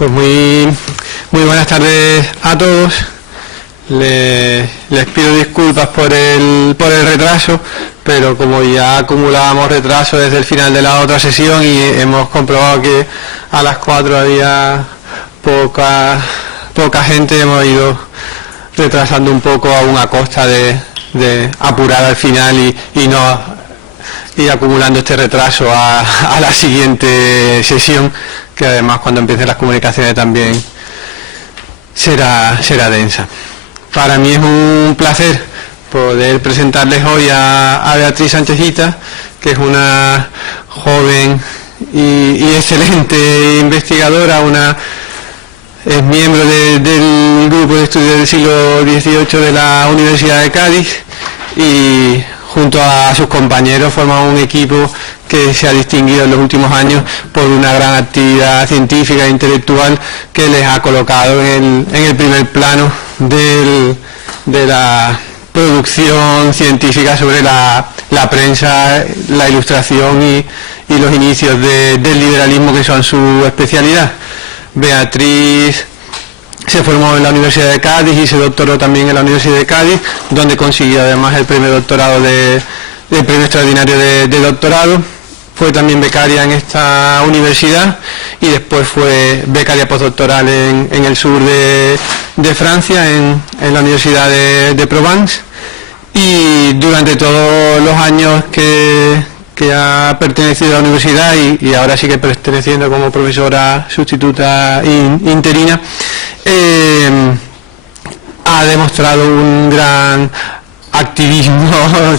Pues muy buenas tardes a todos. Les pido disculpas por el retraso, pero como ya acumulábamos retraso desde el final de la otra sesión y hemos comprobado que a las 4 había poca gente, hemos ido retrasando un poco aún a costa de apurar al final y no ir acumulando este retraso a la siguiente sesión, que además cuando empiecen las comunicaciones también será densa. Para mí es un placer poder presentarles hoy a Beatriz Sánchez-Hita, que es una joven y excelente investigadora, es miembro del grupo de estudios del siglo XVIII de la Universidad de Cádiz y junto a sus compañeros forma un equipo que se ha distinguido en los últimos años por una gran actividad científica e intelectual que les ha colocado en el primer plano de la producción científica sobre la prensa, la ilustración y los inicios del liberalismo, que son su especialidad. Beatriz se formó en la Universidad de Cádiz y se doctoró también en la Universidad de Cádiz, donde consiguió además el premio doctorado del premio extraordinario de doctorado. Fue también becaria en esta universidad y después fue becaria postdoctoral en el sur de Francia, en la Universidad de Provence, y durante todos los años que ha pertenecido a la universidad y ahora sigue perteneciendo como profesora sustituta interina, ha demostrado un gran activismo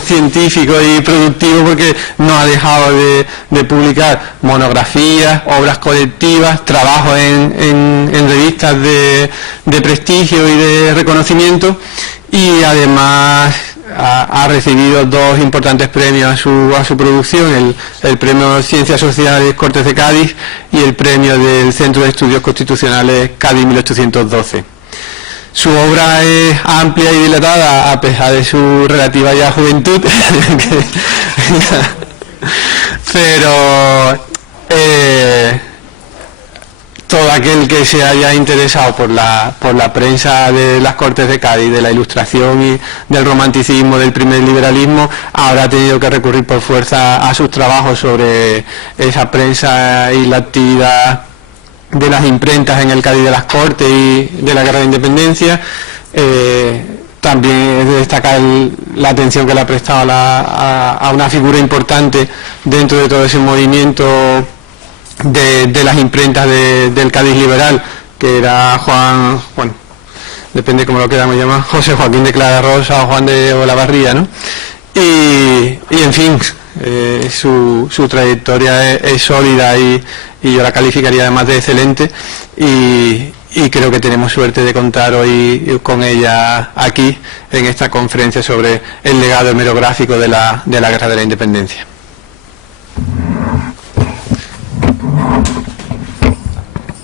científico y productivo, porque no ha dejado de publicar monografías, obras colectivas, trabajos en revistas de prestigio y de reconocimiento, y además ha recibido dos importantes premios a su producción, el premio Ciencias Sociales Cortes de Cádiz y el premio del Centro de Estudios Constitucionales Cádiz 1812. Su obra es amplia y dilatada a pesar de su relativa ya juventud, pero todo aquel que se haya interesado por la prensa de las Cortes de Cádiz, de la Ilustración y del romanticismo, del primer liberalismo, habrá tenido que recurrir por fuerza a sus trabajos sobre esa prensa y la actividad de las imprentas en el Cádiz de las Cortes y de la Guerra de Independencia. También es de destacar la atención que le ha prestado a una figura importante dentro de todo ese movimiento de las imprentas del Cádiz liberal, que era depende cómo lo queramos llamar, José Joaquín de Clara Rosa o Juan de Olavarría, ¿no? Y en fin, su trayectoria es sólida y yo la calificaría además de excelente, y creo que tenemos suerte de contar hoy con ella aquí en esta conferencia sobre el legado hemerográfico de la Guerra de la Independencia.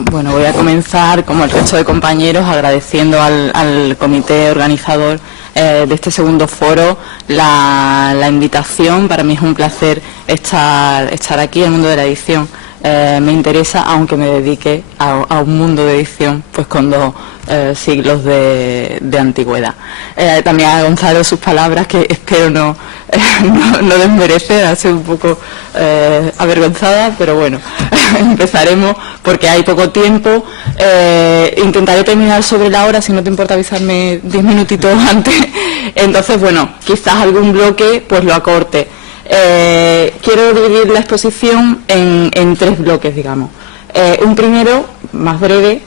Bueno, voy a comenzar, como el resto de compañeros, agradeciendo al comité organizador de este segundo foro la invitación. Para mí es un placer estar aquí en el mundo de la edición. Me interesa, aunque me dedique a un mundo de edición pues con 2 siglos de antigüedad. También a Gonzalo sus palabras, que espero no desmerecer, hace un poco avergonzada, pero bueno, empezaremos porque hay poco tiempo. Intentaré terminar sobre la hora, si no te importa avisarme 10 minutitos antes. Entonces, bueno, quizás algún bloque pues lo acorte. Quiero dividir la exposición en 3 bloques, digamos. Un primero, más breve,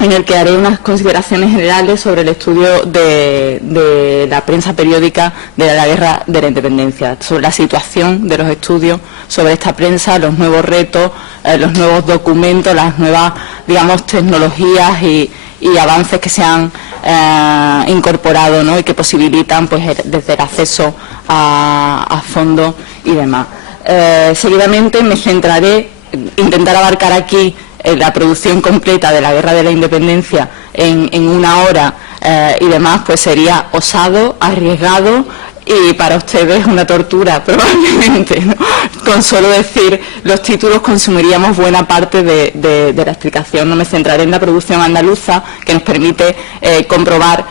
en el que haré unas consideraciones generales sobre el estudio de la prensa periódica de la Guerra de la Independencia, sobre la situación de los estudios sobre esta prensa, los nuevos retos, los nuevos documentos, las nuevas, digamos, tecnologías y avances que se han incorporado, ¿no?, y que posibilitan pues desde el acceso a fondos y demás. Seguidamente me centraré, intentar abarcar aquí la producción completa de la Guerra de la Independencia en 1 hora y demás, pues sería osado, arriesgado y para ustedes una tortura probablemente, ¿no? con solo decir los títulos consumiríamos buena parte de la explicación. No me centraré en la producción andaluza, que nos permite comprobar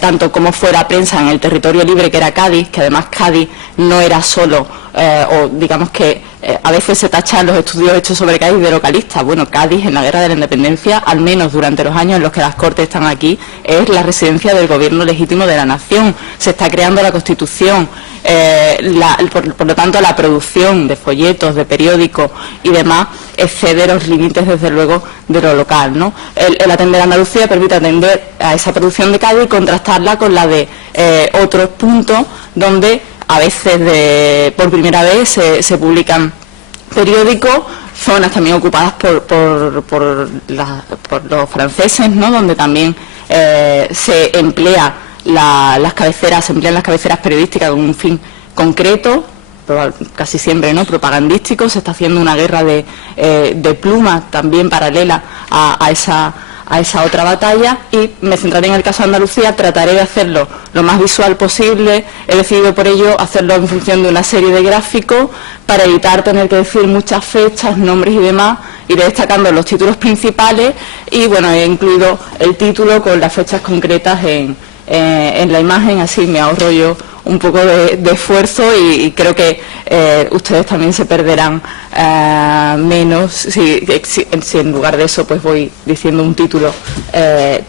tanto cómo fue la prensa en el territorio libre que era Cádiz, que además Cádiz no era solo, o digamos que a veces se tachan los estudios hechos sobre Cádiz de localistas. Bueno, Cádiz en la Guerra de la Independencia, al menos durante los años en los que las Cortes están aquí, es la residencia del gobierno legítimo de la nación. Se está creando la Constitución, por lo tanto la producción de folletos, de periódicos y demás excede los límites, desde luego, de lo local, ¿no? El atender a Andalucía permite atender a esa producción de Cádiz y contrastarla con la de otros puntos donde a veces por primera vez se publican periódicos, zonas también ocupadas por los franceses, ¿no? Donde también se emplea las cabeceras periodísticas con un fin concreto, casi siempre, ¿no?, propagandístico. Se está haciendo una guerra de plumas también paralela a esa otra batalla, y me centraré en el caso de Andalucía. Trataré de hacerlo lo más visual posible. He decidido por ello hacerlo en función de una serie de gráficos para evitar tener que decir muchas fechas, nombres y demás. Iré destacando los títulos principales y, bueno, he incluido el título con las fechas concretas en la imagen, así me ahorro yo un poco de esfuerzo y creo que ustedes también se perderán menos si en lugar de eso pues voy diciendo un título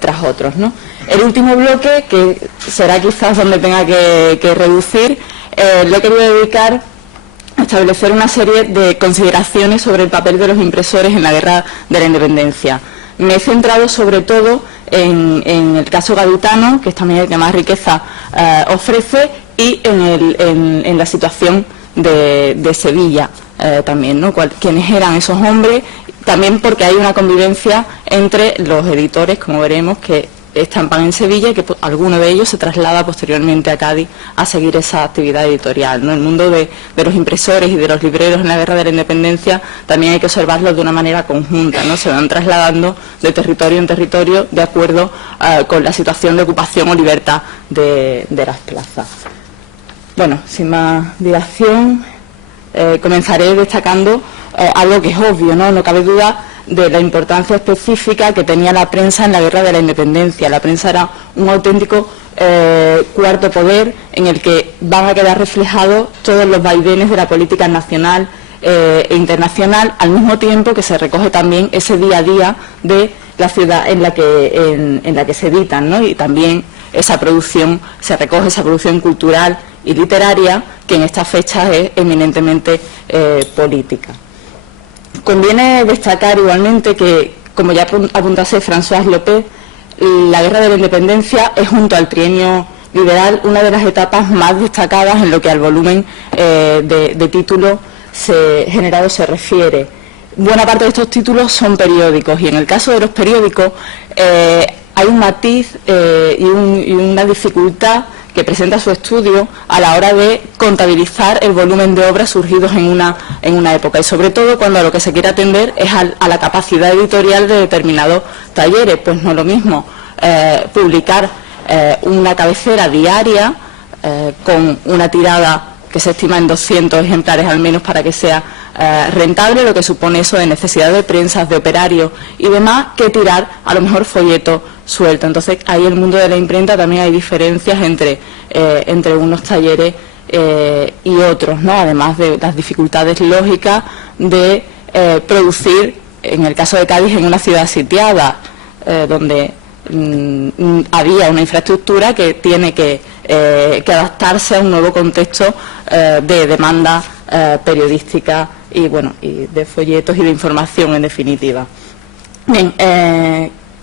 tras otros, ¿no? El último bloque, que será quizás donde tenga que reducir, lo he querido dedicar a establecer una serie de consideraciones sobre el papel de los impresores en la Guerra de la Independencia. Me he centrado sobre todo en el caso gaditano, que es también el que más riqueza ofrece, y en la situación de Sevilla también, ¿no? Quiénes eran esos hombres, también porque hay una convivencia entre los editores, como veremos, que estampan en Sevilla y que alguno de ellos se traslada posteriormente a Cádiz a seguir esa actividad editorial, ¿no? El mundo de los impresores y de los libreros en la Guerra de la Independencia también hay que observarlo de una manera conjunta, ¿no? Se van trasladando de territorio en territorio de acuerdo con la situación de ocupación o libertad de las plazas. Bueno, sin más dilación, comenzaré destacando algo que es obvio, ¿no? No cabe duda de la importancia específica que tenía la prensa en la Guerra de la Independencia. La prensa era un auténtico cuarto poder en el que van a quedar reflejados todos los vaivenes de la política nacional e internacional, al mismo tiempo que se recoge también ese día a día de la ciudad en la que se editan, ¿no? Y también esa producción, se recoge esa producción cultural y literaria que en estas fechas es eminentemente política. Conviene destacar igualmente que, como ya apuntase François Lopez, la Guerra de la Independencia es, junto al trienio liberal, una de las etapas más destacadas en lo que al volumen de títulos generados se refiere. Buena parte de estos títulos son periódicos, y en el caso de los periódicos hay un matiz y una dificultad que presenta su estudio a la hora de contabilizar el volumen de obras surgidos en una época, y sobre todo cuando a lo que se quiere atender es a la capacidad editorial de determinados talleres. Pues no es lo mismo publicar una cabecera diaria con una tirada que se estima en 200 ejemplares al menos para que sea rentable, lo que supone eso de necesidad de prensas, de operarios y demás, que tirar a lo mejor folleto suelto. Entonces ahí en el mundo de la imprenta también hay diferencias entre unos talleres y otros, ¿no? Además de las dificultades lógicas de producir, en el caso de Cádiz, en una ciudad sitiada, donde había una infraestructura que tiene que adaptarse a un nuevo contexto de demanda periodística y, bueno, y de folletos y de información, en definitiva. Bien,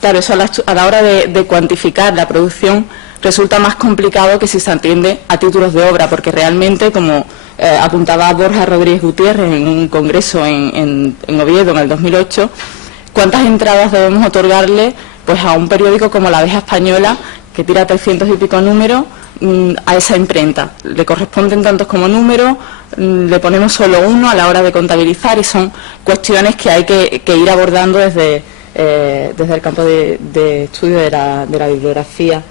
claro, eso a la hora de cuantificar la producción resulta más complicado que si se atiende a títulos de obra, porque realmente, como apuntaba Borja Rodríguez Gutiérrez en un congreso en Oviedo en el 2008, ¿cuántas entradas debemos otorgarle pues a un periódico como La Abeja Española, que tira 300 y pico números, a esa imprenta? Le corresponden tantos como números, le ponemos solo uno a la hora de contabilizar, y son cuestiones que hay que ir abordando desde el campo de estudio de la bibliografía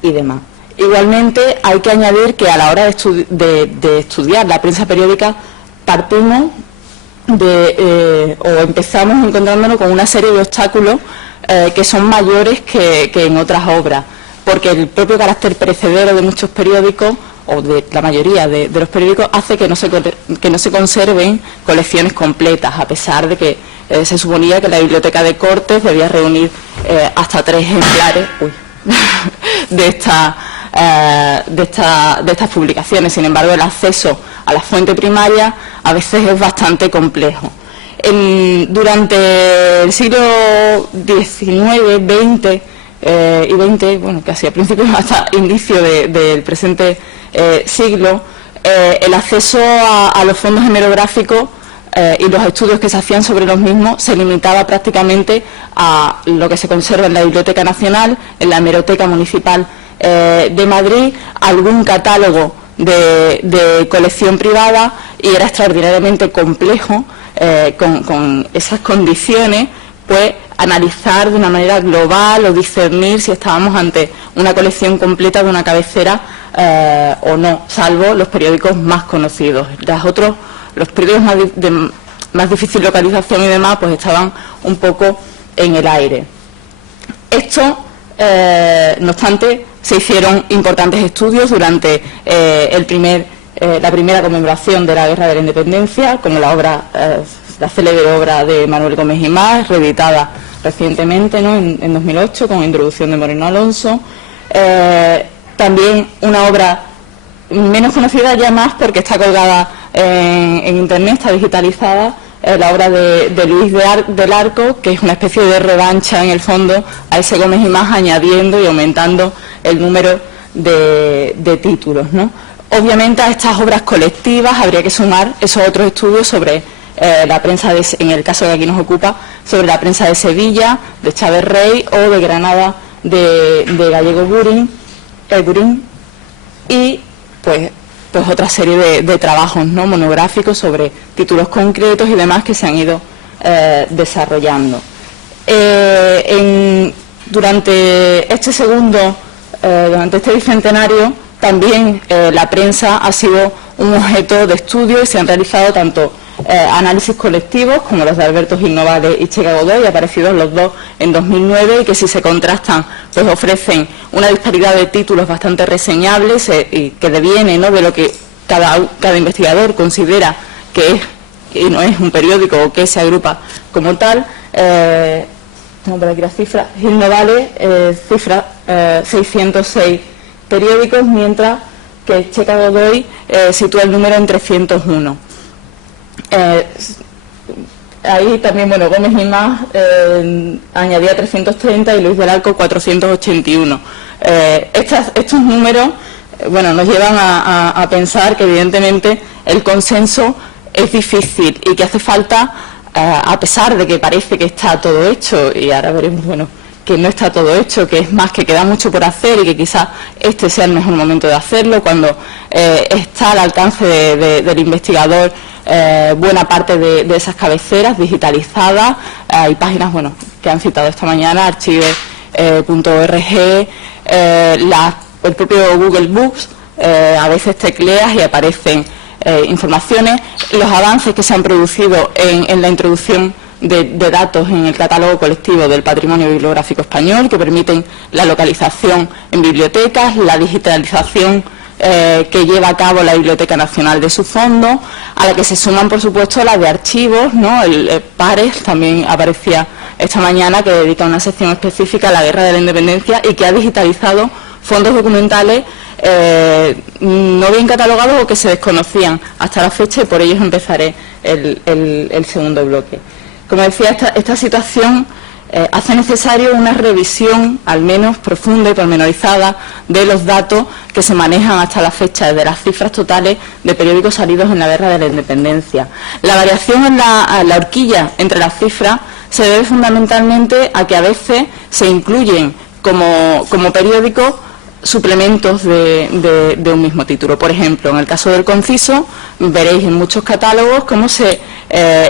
y demás. Igualmente hay que añadir que a la hora de estudiar la prensa periódica partimos o empezamos encontrándonos con una serie de obstáculos que son mayores que en otras obras, porque el propio carácter perecedero de muchos periódicos, o de la mayoría de los periódicos, hace que no se conserven colecciones completas, a pesar de que se suponía que la Biblioteca de Cortes debía reunir hasta 3 ejemplares de estas publicaciones. Sin embargo, el acceso a la fuente primaria a veces es bastante complejo. Durante el siglo XIX, XX y XX, bueno, casi a principios hasta inicio del presente siglo, el acceso a los fondos hemerográficos y los estudios que se hacían sobre los mismos se limitaba prácticamente a lo que se conserva en la Biblioteca Nacional, en la Hemeroteca Municipal de Madrid, algún catálogo de colección privada, y era extraordinariamente complejo con esas condiciones, pues analizar de una manera global o discernir si estábamos ante una colección completa de una cabecera o no, salvo los periódicos más conocidos. Los periódicos de más difícil localización y demás, pues estaban un poco en el aire. Esto, no obstante, se hicieron importantes estudios durante la primera conmemoración de la Guerra de la Independencia, como la célebre obra de Manuel Gómez y Más, reeditada recientemente, ¿no?, en 2008, con introducción de Moreno Alonso. También una obra menos conocida ya más porque está colgada en Internet, está digitalizada, la obra de Luis del Arco, que es una especie de revancha en el fondo a ese Gómez y Más, añadiendo y aumentando el número de títulos, ¿no? Obviamente a estas obras colectivas habría que sumar esos otros estudios sobre la prensa, en el caso que aquí nos ocupa, sobre la prensa de Sevilla, de Chávez Rey, o de Granada, de Gallego Burin, y pues otra serie de trabajos, ¿no?, monográficos sobre títulos concretos y demás que se han ido desarrollando. Durante este bicentenario también la prensa ha sido un objeto de estudio y se han realizado tanto análisis colectivos como los de Alberto Gil Novales y Checa Godoy, aparecidos los dos en 2009, y que si se contrastan pues ofrecen una disparidad de títulos bastante reseñables y que deviene, ¿no?, de lo que cada investigador considera que es y no es un periódico o que se agrupa como tal. Tengo por aquí las cifras. Gil Novales cifra 606 periódicos, mientras que Checa Godoy sitúa el número en 301. Ahí también, bueno, Gómez y Más añadía 330 y Luis del Arco 481. Estos números, bueno, nos llevan a pensar que evidentemente el consenso es difícil y que hace falta, a pesar de que parece que está todo hecho, y ahora veremos, bueno, que no está todo hecho, que es más, que queda mucho por hacer y que quizás este sea el mejor momento de hacerlo, cuando está al alcance del investigador buena parte de esas cabeceras digitalizadas. Hay páginas, bueno, que han citado esta mañana, archive.org, el propio Google Books, a veces tecleas y aparecen informaciones. Los avances que se han producido en la introducción de datos en el catálogo colectivo del patrimonio bibliográfico español, que permiten la localización en bibliotecas, la digitalización que lleva a cabo la Biblioteca Nacional de su fondo, a la que se suman, por supuesto, las de archivos, ¿no? El Pares también aparecía esta mañana, que dedica una sección específica a la Guerra de la Independencia y que ha digitalizado fondos documentales no bien catalogados o que se desconocían hasta la fecha, y por ello empezaré el segundo bloque. Como decía, esta situación hace necesario una revisión, al menos profunda y pormenorizada, de los datos que se manejan hasta la fecha, de las cifras totales de periódicos salidos en la Guerra de la Independencia. La variación en la horquilla entre las cifras se debe fundamentalmente a que a veces se incluyen como periódicos suplementos de un mismo título. Por ejemplo, en el caso del Conciso, veréis en muchos catálogos cómo se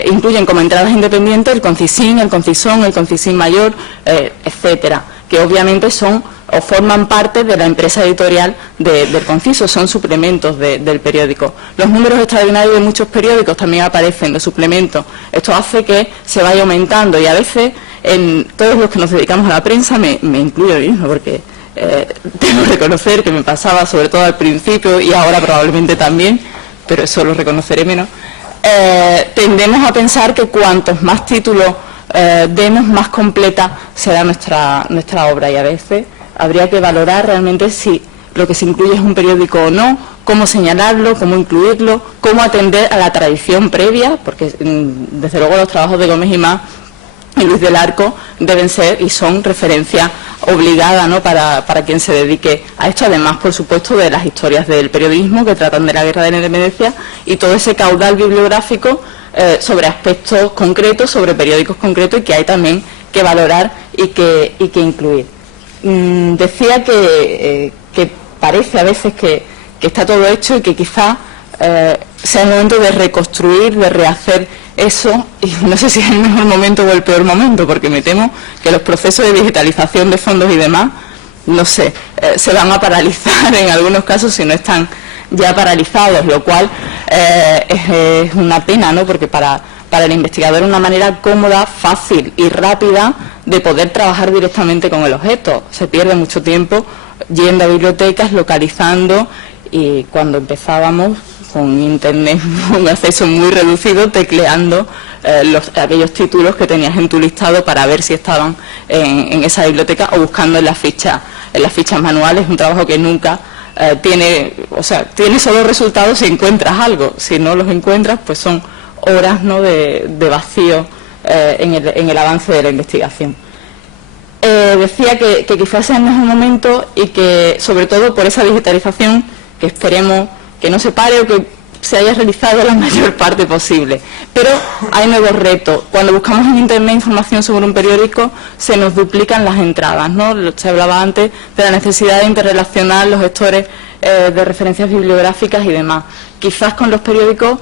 incluyen como entradas independientes el Concisín, el Concisón, el Concisín Mayor, etcétera, que obviamente son o forman parte de la empresa editorial del Conciso, son suplementos del periódico. Los números extraordinarios de muchos periódicos también aparecen de suplementos. Esto hace que se vaya aumentando y a veces en todos los que nos dedicamos a la prensa, me incluyo yo mismo, porque tengo que reconocer que me pasaba sobre todo al principio y ahora probablemente también, pero eso lo reconoceré menos, tendemos a pensar que cuantos más títulos demos, más completa será nuestra obra, y a veces habría que valorar realmente si lo que se incluye es un periódico o no, cómo señalarlo, cómo incluirlo, cómo atender a la tradición previa, porque desde luego los trabajos de Gómez y Mas y Luis del Arco deben ser y son referencia obligada, ¿no?, para quien se dedique a esto, además, por supuesto, de las historias del periodismo que tratan de la Guerra de la Independencia y todo ese caudal bibliográfico sobre aspectos concretos, sobre periódicos concretos, y que hay también que valorar y que incluir. Decía que parece a veces que está todo hecho y que quizá sea el momento de reconstruir, de rehacer eso, y no sé si es el mejor momento o el peor momento, porque me temo que los procesos de digitalización de fondos y demás, no sé, se van a paralizar en algunos casos si no están ya paralizados, lo cual es una pena, ¿no?, porque para el investigador es una manera cómoda, fácil y rápida de poder trabajar directamente con el objeto. Se pierde mucho tiempo yendo a bibliotecas, localizando, y cuando empezábamos con internet, un acceso muy reducido, tecleando aquellos títulos que tenías en tu listado para ver si estaban en esa biblioteca, o buscando en las fichas manuales, un trabajo que nunca tiene solo resultados si encuentras algo. Si no los encuentras, pues son horas, ¿no?, de vacío en el avance de la investigación. Decía que quizás sea el mejor momento, y que sobre todo por esa digitalización que esperemos que no se pare o que se haya realizado la mayor parte posible. Pero hay nuevos retos. Cuando buscamos en Internet información sobre un periódico, se nos duplican las entradas, ¿no? Se hablaba antes de la necesidad de interrelacionar los gestores de referencias bibliográficas y demás. Quizás con los periódicos,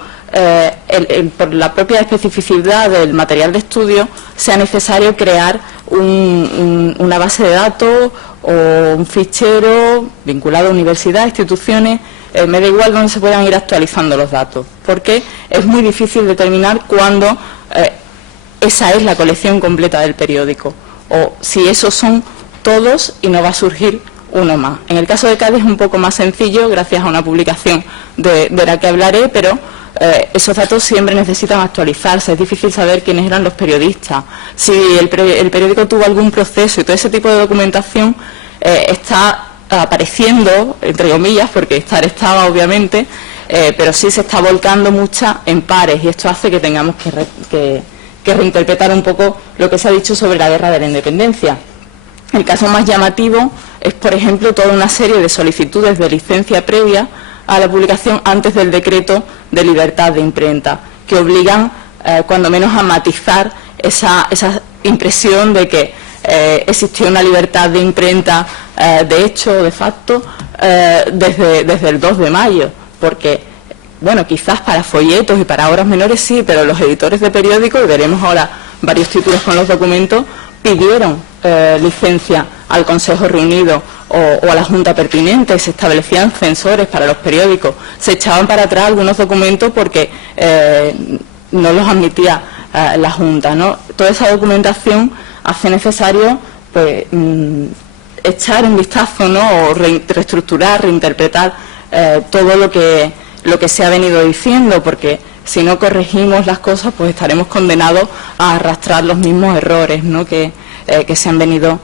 por la propia especificidad del material de estudio, sea necesario crear una base de datos o un fichero vinculado a universidades, instituciones, me da igual donde se puedan ir actualizando los datos, porque es muy difícil determinar cuándo esa es la colección completa del periódico, o si esos son todos y no va a surgir uno más. En el caso de Cádiz es un poco más sencillo, gracias a una publicación de la que hablaré, pero esos datos siempre necesitan actualizarse. Es difícil saber quiénes eran los periodistas, si el periódico tuvo algún proceso, y todo ese tipo de documentación está apareciendo, entre comillas, porque estaba obviamente, pero sí se está volcando mucha en pares, y esto hace que tengamos que reinterpretar un poco lo que se ha dicho sobre la Guerra de la Independencia. El caso más llamativo es, por ejemplo, toda una serie de solicitudes de licencia previa a la publicación antes del decreto de libertad de imprenta, que obligan, cuando menos, a matizar esa impresión de que existió una libertad de imprenta de hecho, de facto, desde el 2 de mayo, porque, bueno, quizás para folletos y para obras menores sí, pero los editores de periódicos, y veremos ahora varios títulos con los documentos, pidieron licencia al Consejo Reunido o a la Junta pertinente, se establecían censores para los periódicos, se echaban para atrás algunos documentos porque no los admitía la Junta, ¿no? Toda esa documentación hace necesario, pues, echar un vistazo, ¿no?, o reestructurar, reinterpretar todo lo que se ha venido diciendo, porque si no corregimos las cosas, pues estaremos condenados a arrastrar los mismos errores, ¿no?, que se han venido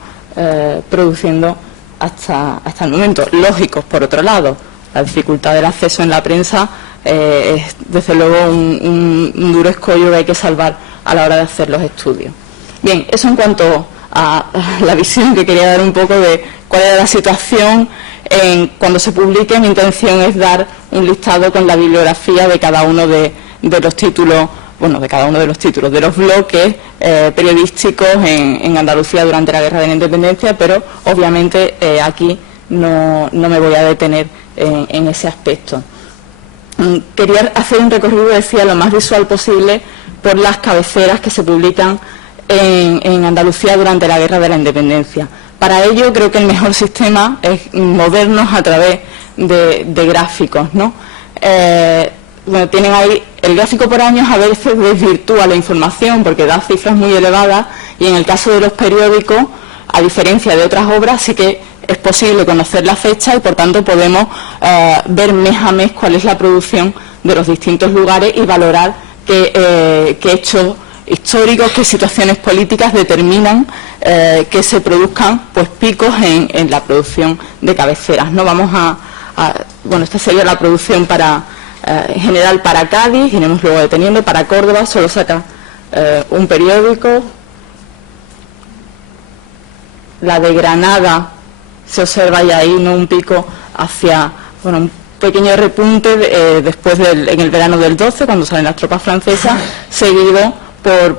produciendo hasta el momento. Lógicos, por otro lado. La dificultad del acceso en la prensa es, desde luego, un duro escollo que hay que salvar a la hora de hacer los estudios. Bien, eso en cuanto a la visión que quería dar un poco de cuál era la situación. Cuando se publique, mi intención es dar un listado con la bibliografía de cada uno de los títulos, de los bloques periodísticos en Andalucía durante la Guerra de la Independencia, pero obviamente aquí no me voy a detener en ese aspecto. Quería hacer un recorrido, decía, lo más visual posible por las cabeceras que se publican en Andalucía durante la Guerra de la Independencia. Para ello creo que el mejor sistema es movernos a través de gráficos, ¿no? Bueno, tienen ahí el gráfico por años, a veces desvirtúa la información porque da cifras muy elevadas, y en el caso de los periódicos, a diferencia de otras obras, sí que es posible conocer la fecha y por tanto podemos ver mes a mes cuál es la producción de los distintos lugares y valorar qué hechos históricos, qué situaciones políticas determinan que se produzcan pues picos en la producción de cabeceras, ¿no? Bueno, esta sería la producción en general para Cádiz, iremos luego deteniendo. Para Córdoba solo saca un periódico. La de Granada se observa ya ahí, ¿no?, un pico hacia, bueno, un pequeño repunte después en el verano del 12, cuando salen las tropas francesas, seguido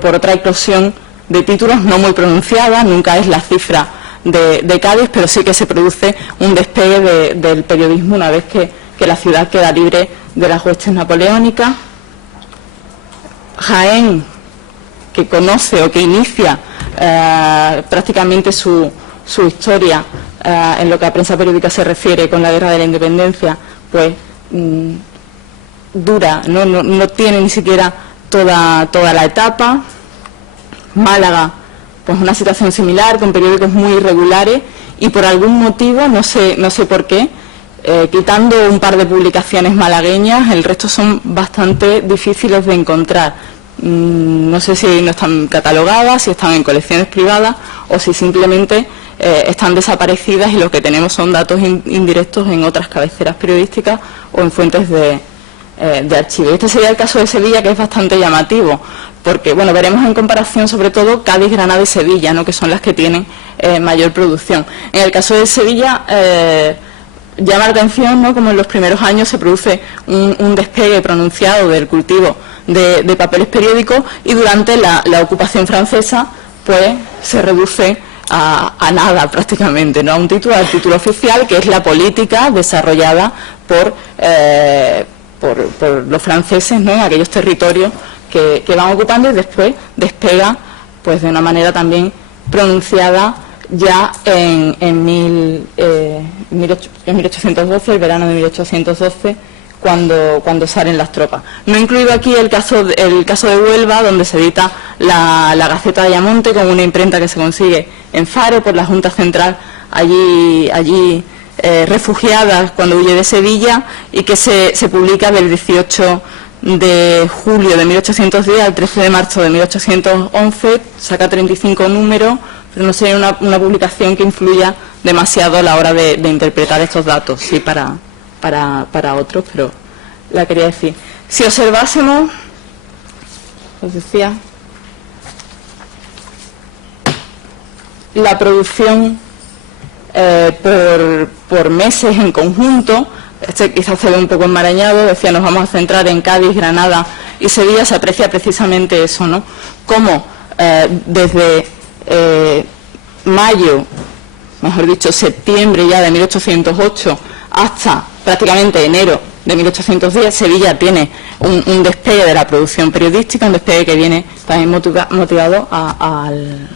por otra eclosión de títulos no muy pronunciada. Nunca es la cifra de Cádiz, pero sí que se produce un despegue del periodismo una vez que la ciudad queda libre de las huestes napoleónicas. Jaén, que conoce o que inicia prácticamente su historia en lo que a prensa periódica se refiere con la Guerra de la Independencia, pues dura, no tiene ni siquiera toda la etapa. Málaga, pues una situación similar, con periódicos muy irregulares, y por algún motivo, no sé por qué, quitando un par de publicaciones malagueñas, el resto son bastante difíciles de encontrar. No sé si no están catalogadas, si están en colecciones privadas o si simplemente están desaparecidas y lo que tenemos son datos indirectos en otras cabeceras periodísticas o en fuentes de archivo. Este sería el caso de Sevilla, que es bastante llamativo, porque bueno, veremos en comparación sobre todo Cádiz, Granada y Sevilla, ¿no?, que son las que tienen mayor producción. En el caso de Sevilla llama la atención, ¿no?, como en los primeros años se produce un despegue pronunciado del cultivo de papeles periódicos, y durante la ocupación francesa pues se reduce a nada prácticamente, ¿no?, a un título, al título oficial, que es la política desarrollada por los franceses, ¿no?, en aquellos territorios que van ocupando, y después despega pues de una manera también pronunciada ya en 1812, el verano de 1812, cuando salen las tropas. No he incluido aquí el caso de Huelva, donde se edita la Gaceta de Ayamonte, con una imprenta que se consigue en Faro por la Junta Central, allí refugiadas cuando huye de Sevilla, y que se publica del 18 de julio de 1810 al 13 de marzo de 1811, saca 35 números, pero no sería una publicación que influya demasiado a la hora de interpretar estos datos, sí para otros, pero la quería decir. Si observásemos, os decía, la producción por meses en conjunto, quizás se ve un poco enmarañado, decía, nos vamos a centrar en Cádiz, Granada y Sevilla, se aprecia precisamente eso, ¿no?, cómo desde mayo, mejor dicho, septiembre ya de 1808 hasta prácticamente enero de 1810, Sevilla tiene un despegue de la producción periodística, un despegue que viene también motivado al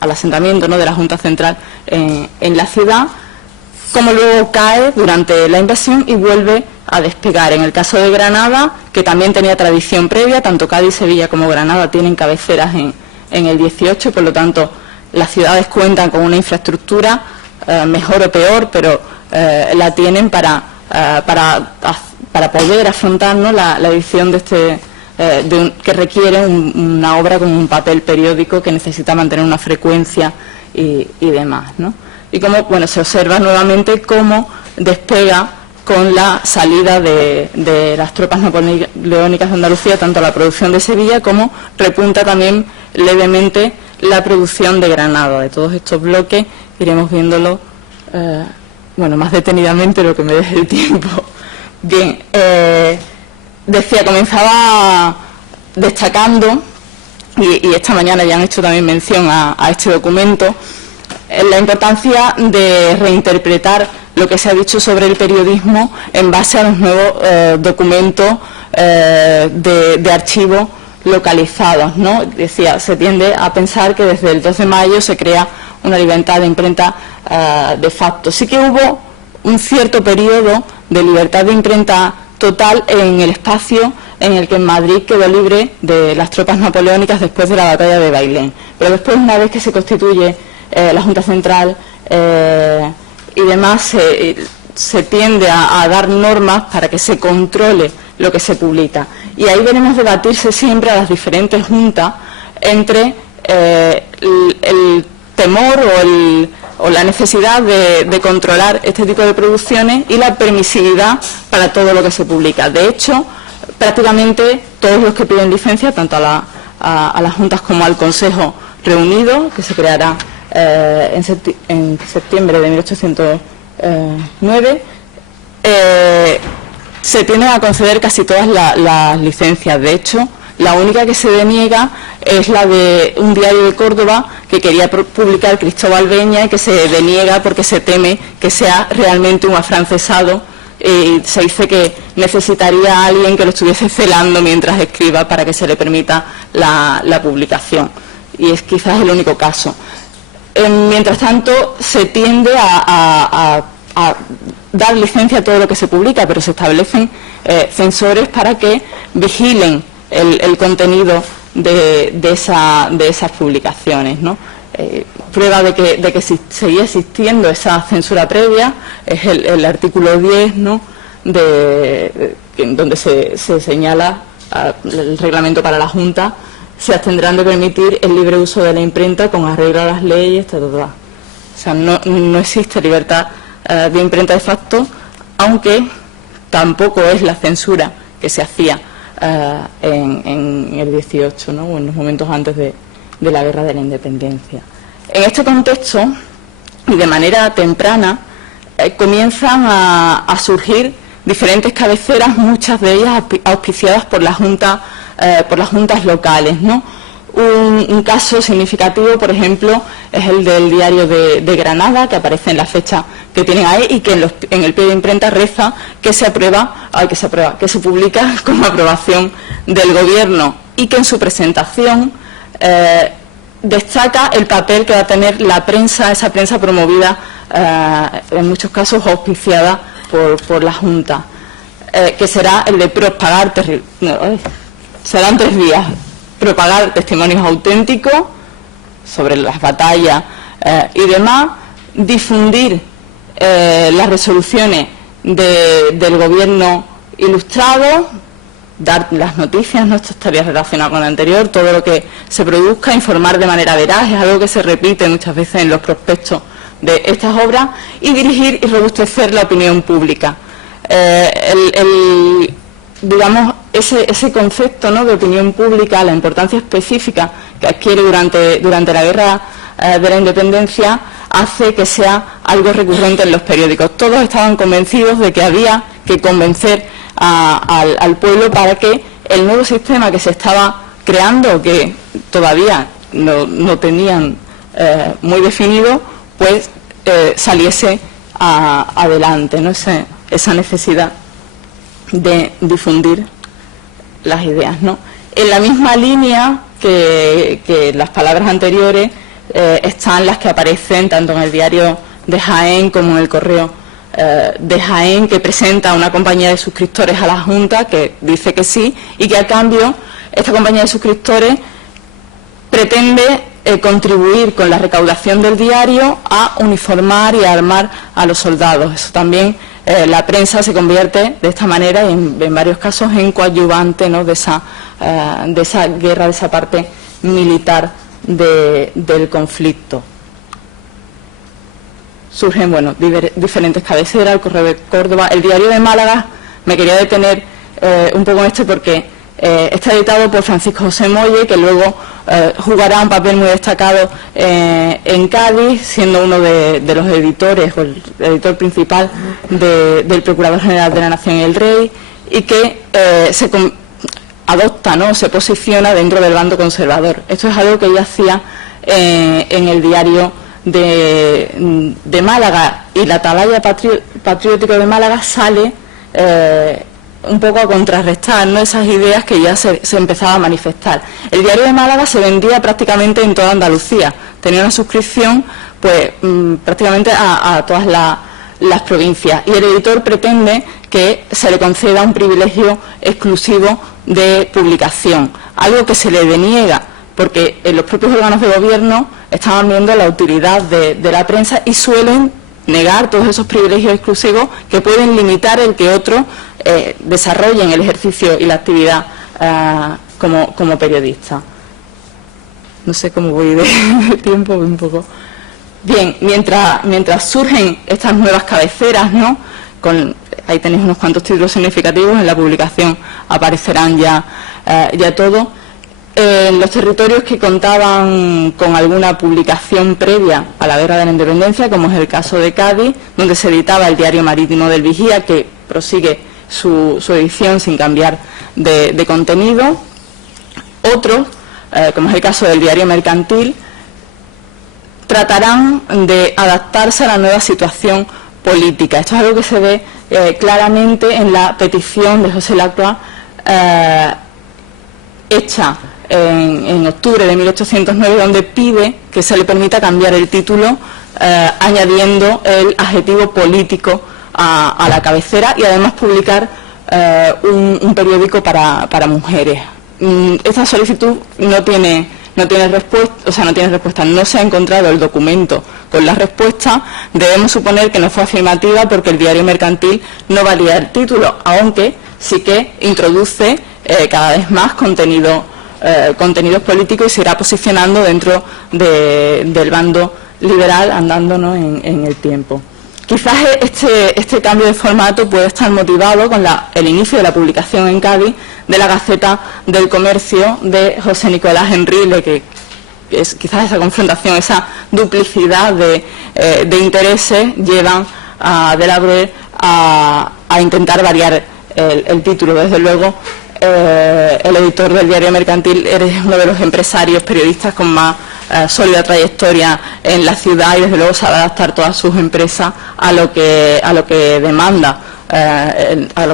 asentamiento, ¿no?, de la Junta Central en la ciudad, como luego cae durante la invasión y vuelve a despegar. En el caso de Granada, que también tenía tradición previa, tanto Cádiz, Sevilla como Granada tienen cabeceras en el 18, por lo tanto las ciudades cuentan con una infraestructura mejor o peor, pero la tienen para poder afrontar, ¿no?, la edición de que requiere una obra con un papel periódico que necesita mantener una frecuencia y demás, ¿no? Y como, bueno, se observa nuevamente cómo despega con la salida de las tropas napoleónicas de Andalucía, tanto la producción de Sevilla como repunta también levemente la producción de Granada. De todos estos bloques iremos viéndolo más detenidamente, lo que me deje el tiempo. Bien, decía, comenzaba destacando, y esta mañana ya han hecho también mención a este documento, la importancia de reinterpretar lo que se ha dicho sobre el periodismo en base a los nuevos documentos de archivo localizados, ¿no? Decía, se tiende a pensar que desde el 2 de mayo se crea una libertad de imprenta de facto. Sí que hubo un cierto periodo de libertad de imprenta total en el espacio en el que en Madrid quedó libre de las tropas napoleónicas después de la batalla de Bailén. Pero después, una vez que se constituye la Junta Central y demás, se tiende a dar normas para que se controle lo que se publica. Y ahí veremos debatirse siempre a las diferentes juntas entre el temor o la necesidad de controlar este tipo de producciones y la permisividad para todo lo que se publica. De hecho, prácticamente todos los que piden licencia, tanto a las juntas como al Consejo reunido, que se creará en septiembre de 1809, se tienden a conceder casi todas las licencias. De hecho, la única que se deniega es la de un diario de Córdoba que quería publicar Cristóbal Beña y que se deniega porque se teme que sea realmente un afrancesado, y se dice que necesitaría a alguien que lo estuviese celando mientras escriba para que se le permita la publicación, y es quizás el único caso. Mientras tanto, se tiende a dar licencia a todo lo que se publica, pero se establecen censores para que vigilen el contenido de esas publicaciones, ¿no? Prueba de que seguía existiendo esa censura previa es el artículo 10, ¿no?, donde se señala el reglamento para la Junta: se abstendrán de permitir el libre uso de la imprenta con arreglo a las leyes, O sea, no existe libertad de imprenta de facto, aunque tampoco es la censura que se hacía en el 18, ¿no?, o en los momentos antes de la Guerra de la Independencia. En este contexto, y de manera temprana, comienzan a surgir diferentes cabeceras, muchas de ellas auspiciadas por las juntas locales, ¿no? Un caso significativo, por ejemplo, es el del Diario de Granada, que aparece en la fecha que tienen ahí y que en el pie de imprenta reza que se publica con aprobación del Gobierno, y que en su presentación destaca el papel que va a tener la prensa, esa prensa promovida, en muchos casos auspiciada por la Junta, que será el de propagar, serán 3 días: propagar testimonios auténticos sobre las batallas y demás, difundir las resoluciones del Gobierno ilustrado, dar las noticias, ¿no? Esto estaría relacionado con lo anterior, todo lo que se produzca, informar de manera veraz, es algo que se repite muchas veces en los prospectos de estas obras, y dirigir y robustecer la opinión pública. Digamos, ese concepto, ¿no?, de opinión pública, la importancia específica que adquiere durante la Guerra de la Independencia, hace que sea algo recurrente en los periódicos. Todos estaban convencidos de que había que convencer al pueblo para que el nuevo sistema que se estaba creando, que todavía no tenían muy definido, pues saliese adelante, ¿no? Esa necesidad de difundir las ideas, ¿no? En la misma línea que las palabras anteriores están las que aparecen tanto en el Diario de Jaén como en el Correo de Jaén, que presenta una compañía de suscriptores a la Junta, que dice que sí, y que a cambio esta compañía de suscriptores pretende contribuir con la recaudación del diario a uniformar y a armar a los soldados. Eso también, la prensa se convierte de esta manera, y en varios casos, en coadyuvante, ¿no?, de esa guerra, de esa parte militar del conflicto. Surgen, bueno, diferentes cabeceras: el Correo de Córdoba, el Diario de Málaga. Me quería detener un poco en este porque está editado por Francisco José Molle, que luego jugará un papel muy destacado en Cádiz, siendo uno de los editores, o el editor principal del Procurador General de la Nación y el Rey, y que adopta, ¿no?, se posiciona dentro del bando conservador. Esto es algo que ella hacía en el Diario de Málaga, y la Atalaya Patriótico de Málaga sale un poco a contrarrestar, ¿no?, esas ideas que ya se empezaban a manifestar. El Diario de Málaga se vendía prácticamente en toda Andalucía, tenía una suscripción pues prácticamente a todas las provincias, y el editor pretende que se le conceda un privilegio exclusivo de publicación, algo que se le deniega porque los propios órganos de gobierno estaban viendo la utilidad de la prensa y suelen negar todos esos privilegios exclusivos que pueden limitar el que otros desarrollen el ejercicio y la actividad como periodista. No sé cómo voy de tiempo, un poco. Bien, mientras surgen estas nuevas cabeceras, ¿no?, ahí tenéis unos cuantos títulos significativos, en la publicación aparecerán ya todo. En los territorios que contaban con alguna publicación previa a la Guerra de la Independencia, como es el caso de Cádiz, donde se editaba el Diario Marítimo del Vigía, que prosigue su edición sin cambiar de contenido. Otros, como es el caso del Diario Mercantil, tratarán de adaptarse a la nueva situación política. Esto es algo que se ve claramente en la petición de José Lacroix hecha en octubre de 1809, donde pide que se le permita cambiar el título añadiendo el adjetivo político a la cabecera, y además publicar un periódico para mujeres. Esta solicitud no tiene respuesta, no se ha encontrado el documento con la respuesta. Debemos suponer que no fue afirmativa porque el Diario Mercantil no valía el título, aunque sí que introduce cada vez más contenidos políticos y se irá posicionando dentro del bando liberal, andándonos en el tiempo. Quizás este cambio de formato puede estar motivado con el inicio de la publicación en Cádiz de la Gaceta del Comercio de José Nicolás Enrile, que es quizás esa confrontación, esa duplicidad de intereses llevan a De la Brue a intentar variar el título. Desde luego, el editor del Diario Mercantil es uno de los empresarios, periodistas con más sólida trayectoria en la ciudad, y desde luego sabe adaptar todas sus empresas a lo que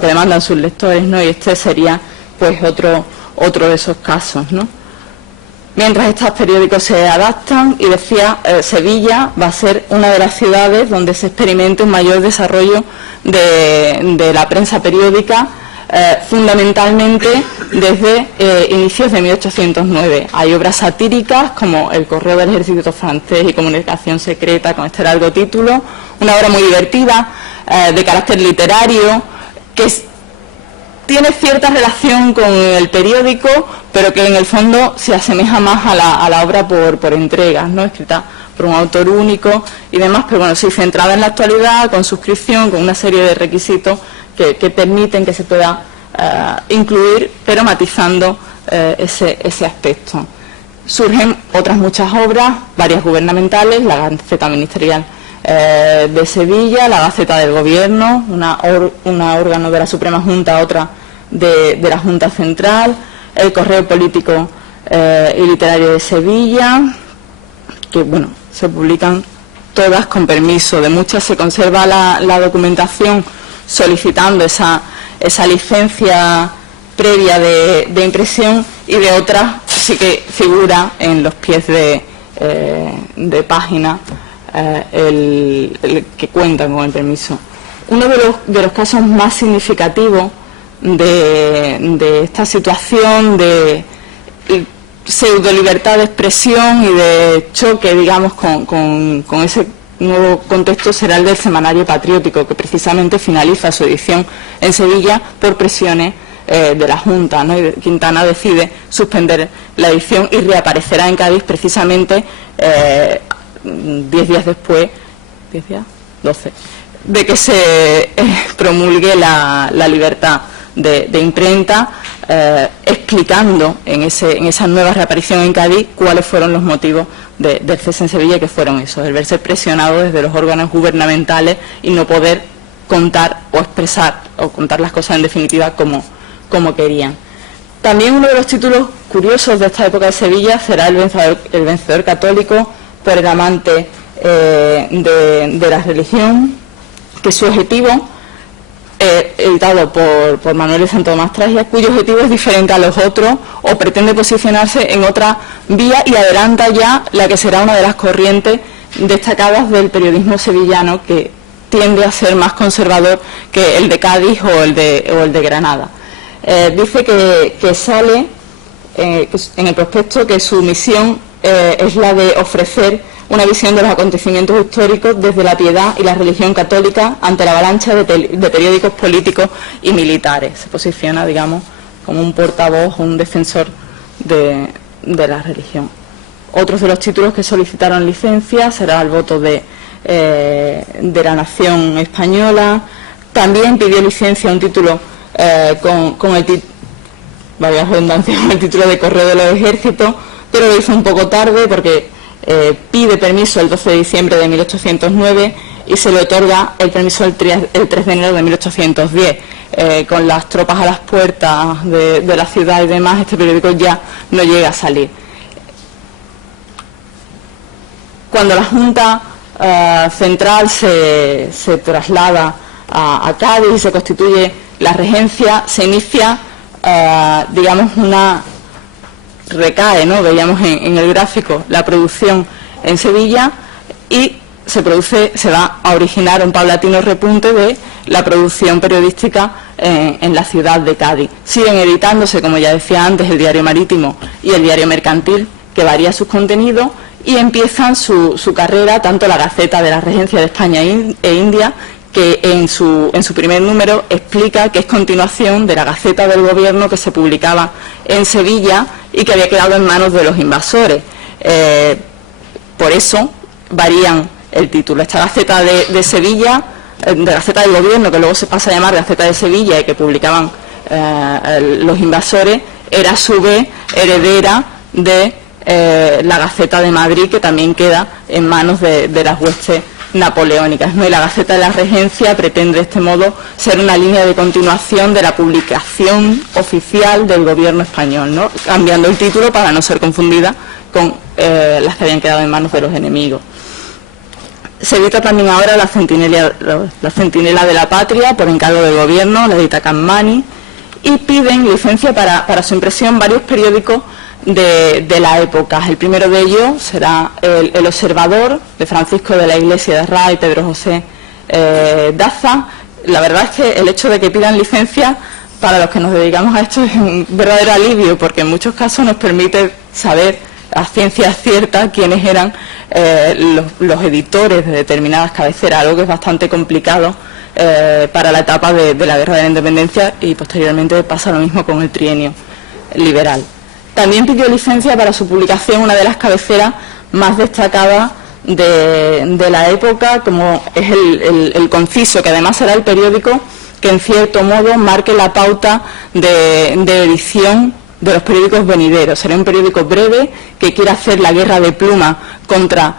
demandan sus lectores, ¿no? Y este sería pues otro de esos casos, ¿no? Mientras estos periódicos se adaptan, y decía, Sevilla va a ser una de las ciudades donde se experimente un mayor desarrollo de la prensa periódica, fundamentalmente desde inicios de 1809. Hay obras satíricas como El Correo del Ejército Francés y Comunicación Secreta, con este largo título, una obra muy divertida, de carácter literario, que tiene cierta relación con el periódico, pero que en el fondo se asemeja más a la obra por entregas, ¿no?, escrita por un autor único y demás, pero bueno, sí centrada en la actualidad, con suscripción, con una serie de requisitos que permiten que se pueda incluir, pero matizando ese aspecto. Surgen otras muchas obras, varias gubernamentales, la Gaceta Ministerial de Sevilla, la Gaceta del Gobierno, una órgano de la Suprema Junta, otra de la Junta Central, el Correo Político y Literario de Sevilla, que bueno, se publican todas con permiso. De muchas se conserva la documentación solicitando esa licencia previa de impresión, y de otras sí que figura en los pies de página el que cuentan con el permiso. Uno de los casos más significativos de esta situación de pseudo libertad de expresión y de choque, digamos, con ese nuevo contexto será el del Semanario Patriótico, que precisamente finaliza su edición en Sevilla por presiones de la Junta, ¿no? Y Quintana decide suspender la edición y reaparecerá en Cádiz precisamente 10 días después, 12, de que se promulgue la libertad de imprenta, explicando en esa nueva reaparición en Cádiz cuáles fueron los motivos del cese en Sevilla, que fueron esos, el verse presionado desde los órganos gubernamentales y no poder contar o expresar o contar las cosas en definitiva como querían. También uno de los títulos curiosos de esta época de Sevilla será el vencedor católico por el amante de la religión, que su objetivo editado por Manuel de Santo Tomás Tragia, cuyo objetivo es diferente a los otros o pretende posicionarse en otra vía y adelanta ya la que será una de las corrientes destacadas del periodismo sevillano, que tiende a ser más conservador que el de Cádiz o el de Granada. Dice que sale en el prospecto que su misión es la de ofrecer una visión de los acontecimientos históricos desde la piedad y la religión católica ante la avalancha de periódicos políticos y militares. Se posiciona, digamos, como un portavoz o un defensor de la religión. Otros de los títulos que solicitaron licencia será el voto de la nación española. También pidió licencia un título con el título de Correo de los Ejércitos, pero lo hizo un poco tarde porque pide permiso el 12 de diciembre de 1809 y se le otorga el permiso el 3 de enero de 1810. Con las tropas a las puertas de la ciudad y demás, este periódico ya no llega a salir. Cuando la Junta Central se traslada a Cádiz y se constituye la regencia, se inicia, digamos, recae, ¿no? Veíamos en el gráfico la producción en Sevilla y se va a originar un paulatino repunte de la producción periodística en la ciudad de Cádiz. Siguen editándose, como ya decía antes, el Diario Marítimo y el Diario Mercantil, que varía sus contenidos, y empiezan su carrera tanto la Gaceta de la Regencia de España e India, que en su primer número explica que es continuación de la Gaceta del Gobierno que se publicaba en Sevilla y que había quedado en manos de los invasores. Por eso varían el título. Esta Gaceta de Sevilla, de Gaceta del Gobierno, que luego se pasa a llamar Gaceta de Sevilla y que publicaban los invasores, era a su vez heredera de la Gaceta de Madrid, que también queda en manos de las huestes napoleónicas, ¿no? Y la Gaceta de la Regencia pretende de este modo ser una línea de continuación de la publicación oficial del gobierno español, ¿no? Cambiando el título para no ser confundida con las que habían quedado en manos de los enemigos. Se edita también ahora la Centinela de la Patria, por encargo del gobierno, la edita Campmany, y piden licencia para su impresión varios periódicos de la época. El primero de ellos será el Observador, de Francisco de la Iglesia de Rá y Pedro José Daza. La verdad es que el hecho de que pidan licencia para los que nos dedicamos a esto es un verdadero alivio, porque en muchos casos nos permite saber a ciencia cierta quiénes eran los editores de determinadas cabeceras, algo que es bastante complicado para la etapa de la Guerra de la Independencia, y posteriormente pasa lo mismo con el trienio liberal. También pidió licencia para su publicación una de las cabeceras más destacadas de la época, como es el Conciso, que además será el periódico que en cierto modo marque la pauta de edición de los periódicos venideros. Será un periódico breve que quiera hacer la guerra de pluma contra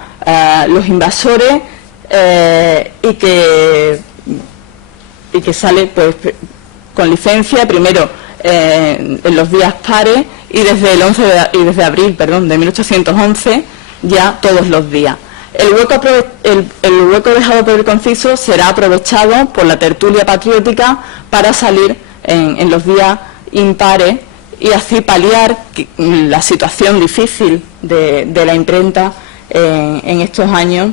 los invasores y que sale pues con licencia primero en los días pares y desde abril de 1811 ya todos los días. El hueco dejado por el Conciso será aprovechado por la tertulia patriótica para salir en los días impares y así paliar la situación difícil de la imprenta en estos años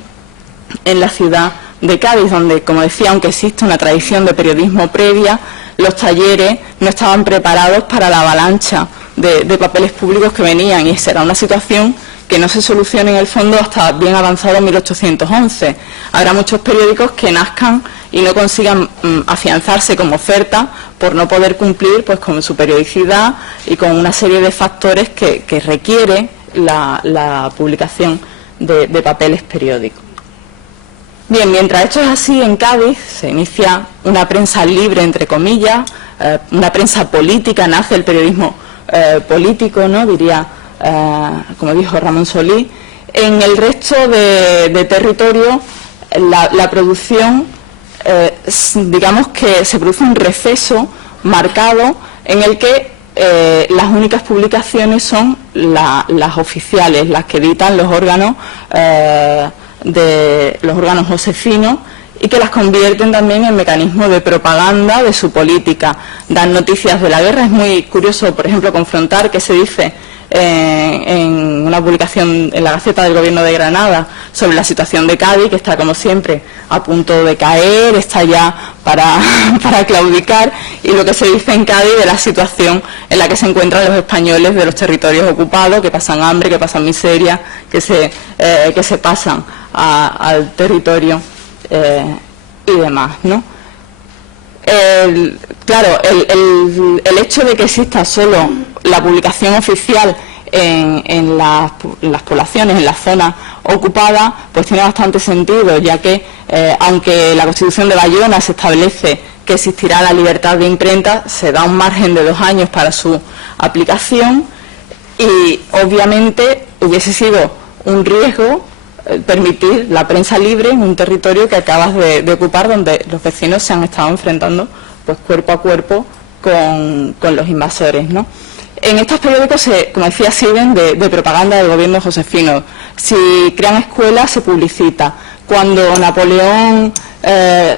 en la ciudad de Cádiz, donde, como decía, aunque existe una tradición de periodismo previa, los talleres no estaban preparados para la avalancha de papeles públicos que venían, y será una situación que no se solucione en el fondo hasta bien avanzado en 1811. Habrá muchos periódicos que nazcan y no consigan afianzarse como oferta por no poder cumplir pues con su periodicidad y con una serie de factores que requiere la publicación de papeles periódicos. Bien, mientras esto es así, en Cádiz se inicia una prensa libre, entre comillas, una prensa política, nace el periodismo político, ¿no? Diría, como dijo Ramón Solís. En el resto de territorio, la producción, digamos que se produce un receso marcado en el que las únicas publicaciones son las oficiales, las que editan los órganos josefinos, y que las convierten también en mecanismos de propaganda de su política. Dan noticias de la guerra. Es muy curioso, por ejemplo, confrontar qué se dice en una publicación en la Gaceta del Gobierno de Granada sobre la situación de Cádiz, que está como siempre a punto de caer, está ya para claudicar, y lo que se dice en Cádiz de la situación en la que se encuentran los españoles de los territorios ocupados, que pasan hambre, que pasan miseria, que se pasan al territorio y demás, ¿no? Claro, el hecho de que exista solo la publicación oficial en las poblaciones, en las zonas ocupadas, pues tiene bastante sentido, ya que aunque la Constitución de Bayona se establece que existirá la libertad de imprenta, se da un margen de 2 años para su aplicación, y obviamente hubiese sido un riesgo permitir la prensa libre en un territorio que acabas de ocupar, donde los vecinos se han estado enfrentando pues cuerpo a cuerpo con los invasores, ¿no? En estos periódicos, como decía, sirven de propaganda del gobierno josefino. Si crean escuelas, se publicita. Cuando Napoleón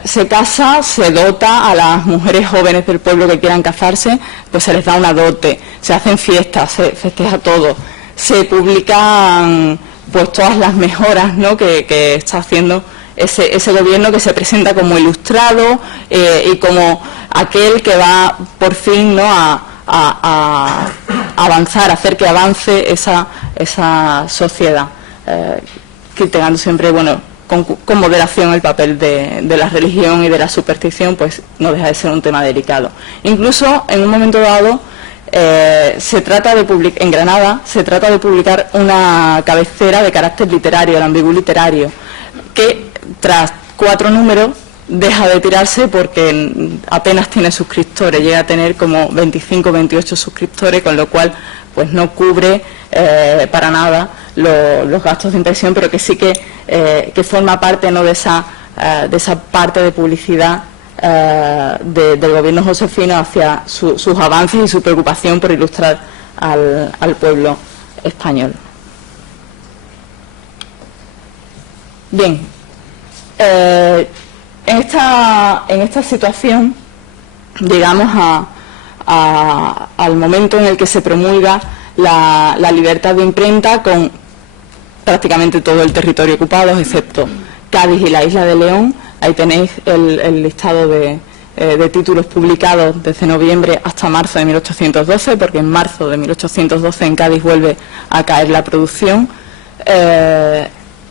se casa, se dota a las mujeres jóvenes del pueblo que quieran casarse, pues se les da una dote, se hacen fiestas, se festeja todo, se publican pues todas las mejoras, ¿no?, que está haciendo ese gobierno, que se presenta como ilustrado y como aquel que va por fin, ¿no?, a avanzar, a hacer que avance esa sociedad, criticando siempre, bueno, con moderación el papel de la religión y de la superstición, pues no deja de ser un tema delicado. Incluso en un momento dado se trata de publicar, en Granada se trata de publicar una cabecera de carácter literario, el Ambigú literario, que tras 4 números deja de tirarse porque apenas tiene suscriptores, llega a tener como 25 o 28 suscriptores, con lo cual pues no cubre para nada los gastos de impresión, pero que sí que forma parte, ¿no?, de esa parte de publicidad del gobierno josefino hacia sus avances y su preocupación por ilustrar al pueblo español. Bien, en esta situación llegamos al momento en el que se promulga la libertad de imprenta, con prácticamente todo el territorio ocupado, excepto Cádiz y la isla de León. Ahí tenéis el listado de títulos publicados desde noviembre hasta marzo de 1812, porque en marzo de 1812 en Cádiz vuelve a caer la producción,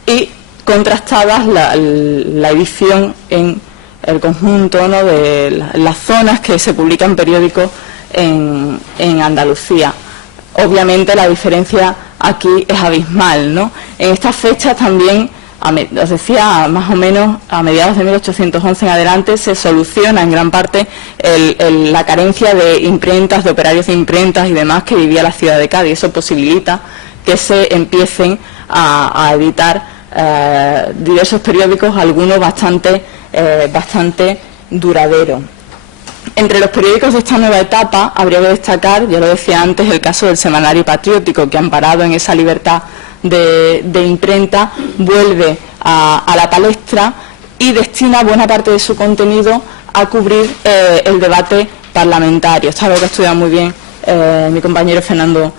y contrastadas la edición en el conjunto, ¿no?, de las zonas que se publican periódicos en Andalucía. Obviamente la diferencia aquí es abismal, ¿no? En estas fechas también, os decía, más o menos a mediados de 1811 en adelante, se soluciona en gran parte la carencia de imprentas, de operarios de imprentas y demás que vivía la ciudad de Cádiz. Eso posibilita que se empiecen a editar diversos periódicos, algunos bastante duraderos. Entre los periódicos de esta nueva etapa habría que destacar, ya lo decía antes, el caso del Semanario Patriótico, que amparado en esa libertad de imprenta vuelve a la palestra y destina buena parte de su contenido a cubrir el debate parlamentario. Esto es algo que ha estudiado muy bien mi compañero Fernando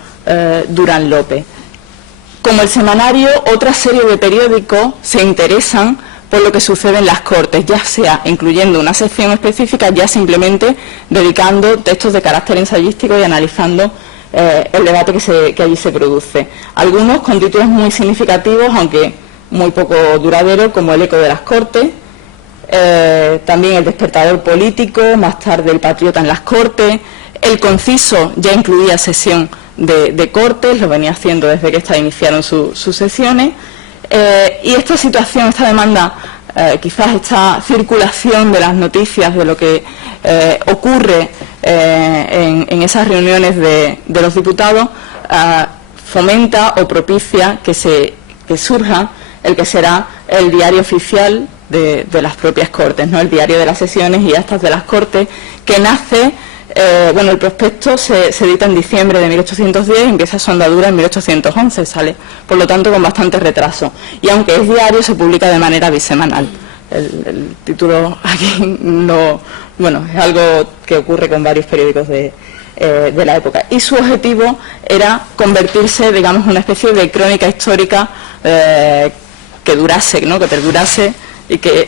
Durán López. Como el semanario, otra serie de periódicos se interesan por lo que sucede en las Cortes, ya sea incluyendo una sección específica, ya simplemente dedicando textos de carácter ensayístico y analizando el debate que allí se produce. Algunos con títulos muy significativos, aunque muy poco duraderos, como El eco de las Cortes, también El despertador político, más tarde El patriota en las Cortes. El Conciso ya incluía sesión de Cortes, lo venía haciendo desde que estas iniciaron sus sesiones. Y esta situación, esta demanda, quizás esta circulación de las noticias de lo que ocurre en esas reuniones de los diputados, fomenta o propicia que surja el que será el diario oficial de las propias Cortes, ¿no?, el diario de las sesiones y actas de las Cortes, que nace. El prospecto se edita en diciembre de 1810 y empieza su andadura en 1811, sale por lo tanto con bastante retraso, y aunque es diario se publica de manera bisemanal. el título aquí no, bueno, es algo que ocurre con varios periódicos de la época, y su objetivo era convertirse, digamos, en una especie de crónica histórica que durase, ¿no?, que perdurase y que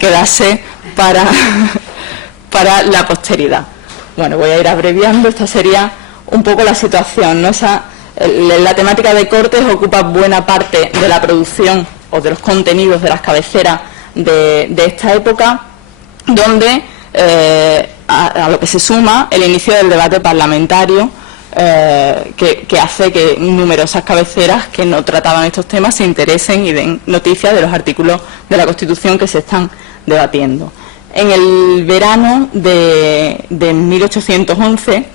quedase para la posteridad. Bueno, voy a ir abreviando. Esta sería un poco la situación, ¿no? La temática de cortes ocupa buena parte de la producción o de los contenidos de las cabeceras de esta época, donde a lo que se suma el inicio del debate parlamentario, que hace que numerosas cabeceras que no trataban estos temas se interesen y den noticias de los artículos de la Constitución que se están debatiendo. En el verano de 1811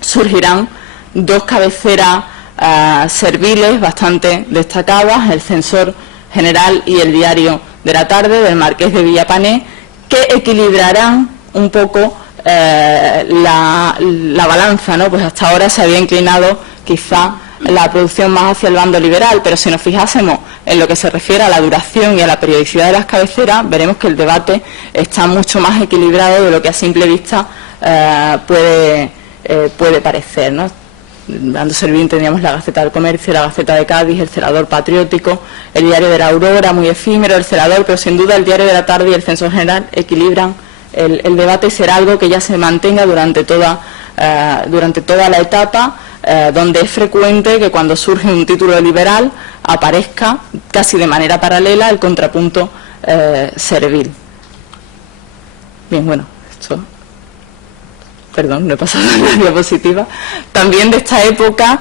surgirán dos cabeceras serviles bastante destacadas, el Censor General y el Diario de la Tarde, del Marqués de Villapané, que equilibrarán un poco la balanza, ¿no? Pues hasta ahora se había inclinado quizá la producción más hacia el bando liberal, pero si nos fijásemos en lo que se refiere a la duración y a la periodicidad de las cabeceras, veremos que el debate está mucho más equilibrado de lo que a simple vista puede parecer, ¿no? Dando servir teníamos la Gaceta del Comercio, la Gaceta de Cádiz, el Celador Patriótico, el Diario de la Aurora, muy efímero, el Celador, pero sin duda el Diario de la Tarde y el Censor General equilibran el debate. Será algo que ya se mantenga durante toda la etapa, donde es frecuente que cuando surge un título liberal aparezca casi de manera paralela el contrapunto servil. Bien, bueno, esto... Perdón, no he pasado la diapositiva. También de esta época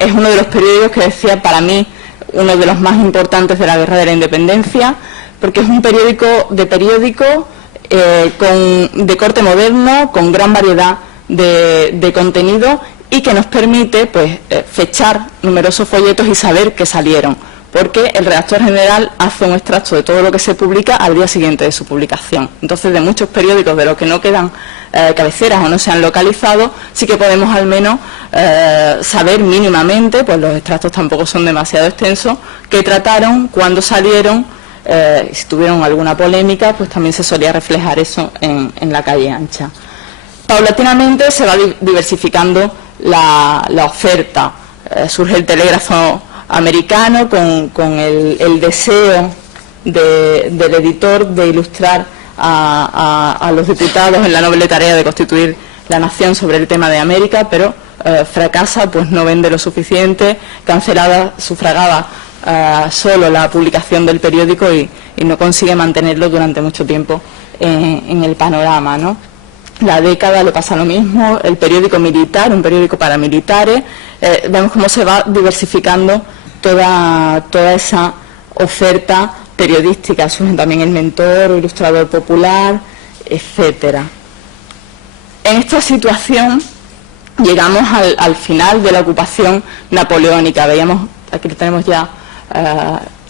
es uno de los periódicos que decía, para mí, uno de los más importantes de la Guerra de la Independencia, porque es un periódico de corte moderno, con gran variedad de contenido, y que nos permite, pues, fechar numerosos folletos y saber que salieron, porque el redactor general hace un extracto de todo lo que se publica al día siguiente de su publicación. Entonces, de muchos periódicos de los que no quedan cabeceras o no se han localizado, sí que podemos al menos saber mínimamente, pues los extractos tampoco son demasiado extensos, qué trataron, cuándo salieron, si tuvieron alguna polémica, pues también se solía reflejar eso en la calle ancha. Paulatinamente se va diversificando la oferta. Surge el telégrafo americano con el deseo del editor de ilustrar a los diputados en la noble tarea de constituir la nación sobre el tema de América, pero fracasa, pues no vende lo suficiente, sufragada solo la publicación del periódico y no consigue mantenerlo durante mucho tiempo en el panorama, ¿no? La década le pasa lo mismo. El periódico militar, un periódico para militares, vemos cómo se va diversificando toda esa oferta periodística. Surgen también el Mentor, el Ilustrador Popular, etcétera. En esta situación llegamos al final de la ocupación napoleónica. Veíamos, aquí lo tenemos ya,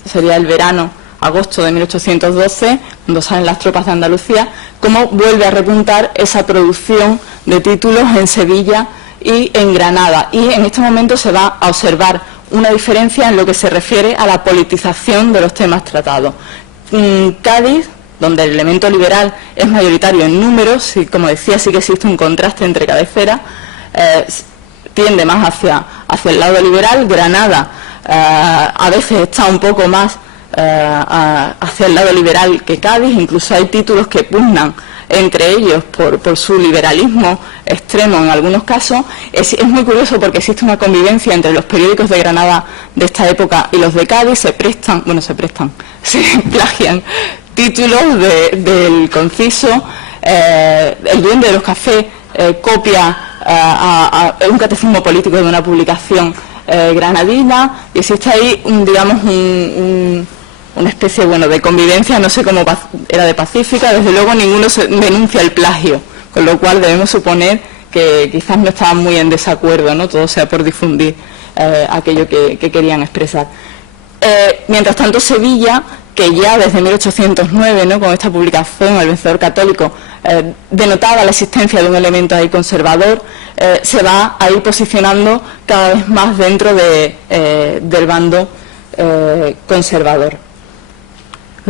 sería el verano, agosto de 1812, cuando salen las tropas de Andalucía, cómo vuelve a repuntar esa producción de títulos en Sevilla y en Granada. Y en este momento se va a observar una diferencia en lo que se refiere a la politización de los temas tratados. Cádiz, donde el elemento liberal es mayoritario en números, y como decía, sí que existe un contraste entre cabeceras, tiende más hacia el lado liberal. Granada a veces está un poco más hacia el lado liberal que Cádiz, incluso hay títulos que pugnan entre ellos por su liberalismo extremo en algunos casos. Es muy curioso porque existe una convivencia entre los periódicos de Granada de esta época y los de Cádiz. se plagian títulos del Conciso. El Duende de los Cafés copia un catecismo político de una publicación granadina, y existe ahí una especie de convivencia, no sé cómo era de pacífica. Desde luego ninguno denuncia el plagio, con lo cual debemos suponer que quizás no estaban muy en desacuerdo, ¿no? Todo sea por difundir aquello que querían expresar. Mientras tanto, Sevilla, que ya desde 1809, ¿no?, con esta publicación, El Vencedor Católico, denotaba la existencia de un elemento ahí conservador, se va a ir posicionando cada vez más dentro del bando conservador.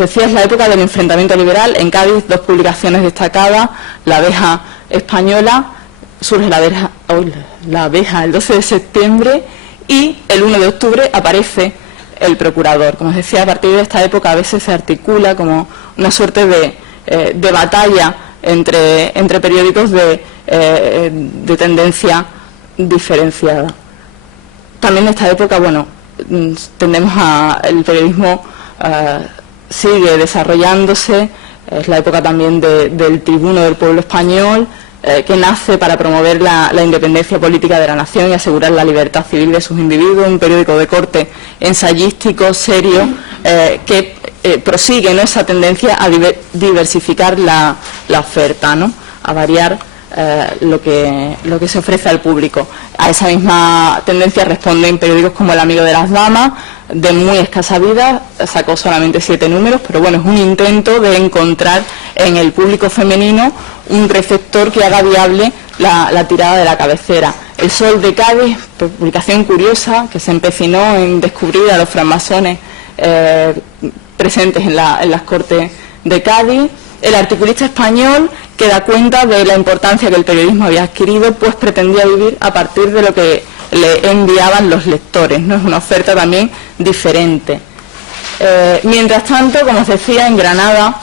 decía, es la época del enfrentamiento liberal. En Cádiz, dos publicaciones destacadas: La Abeja Española, surge la abeja el 12 de septiembre, y el 1 de octubre aparece El Procurador. Como os decía, a partir de esta época a veces se articula como una suerte de batalla entre periódicos de tendencia diferenciada. También en esta época, bueno, tendemos el periodismo sigue desarrollándose. Es la época también del Tribuno del Pueblo Español, que nace para promover la independencia política de la nación y asegurar la libertad civil de sus individuos. Un periódico de corte ensayístico, serio, que prosigue, ¿no?, esa tendencia a diversificar la oferta, ¿no?, a variar lo que se ofrece al público. A esa misma tendencia responden periódicos como El Amigo de las Damas, de muy escasa vida, sacó solamente 7 números, pero bueno, es un intento de encontrar en el público femenino un receptor que haga viable la tirada de la cabecera. El Sol de Cádiz, publicación curiosa, que se empecinó en descubrir a los francmasones presentes en las Cortes de Cádiz. El Articulista Español, que da cuenta de la importancia que el periodismo había adquirido, pues pretendía vivir a partir de lo que le enviaban los lectores, ¿no? Es una oferta también diferente. Mientras tanto, como os decía, en Granada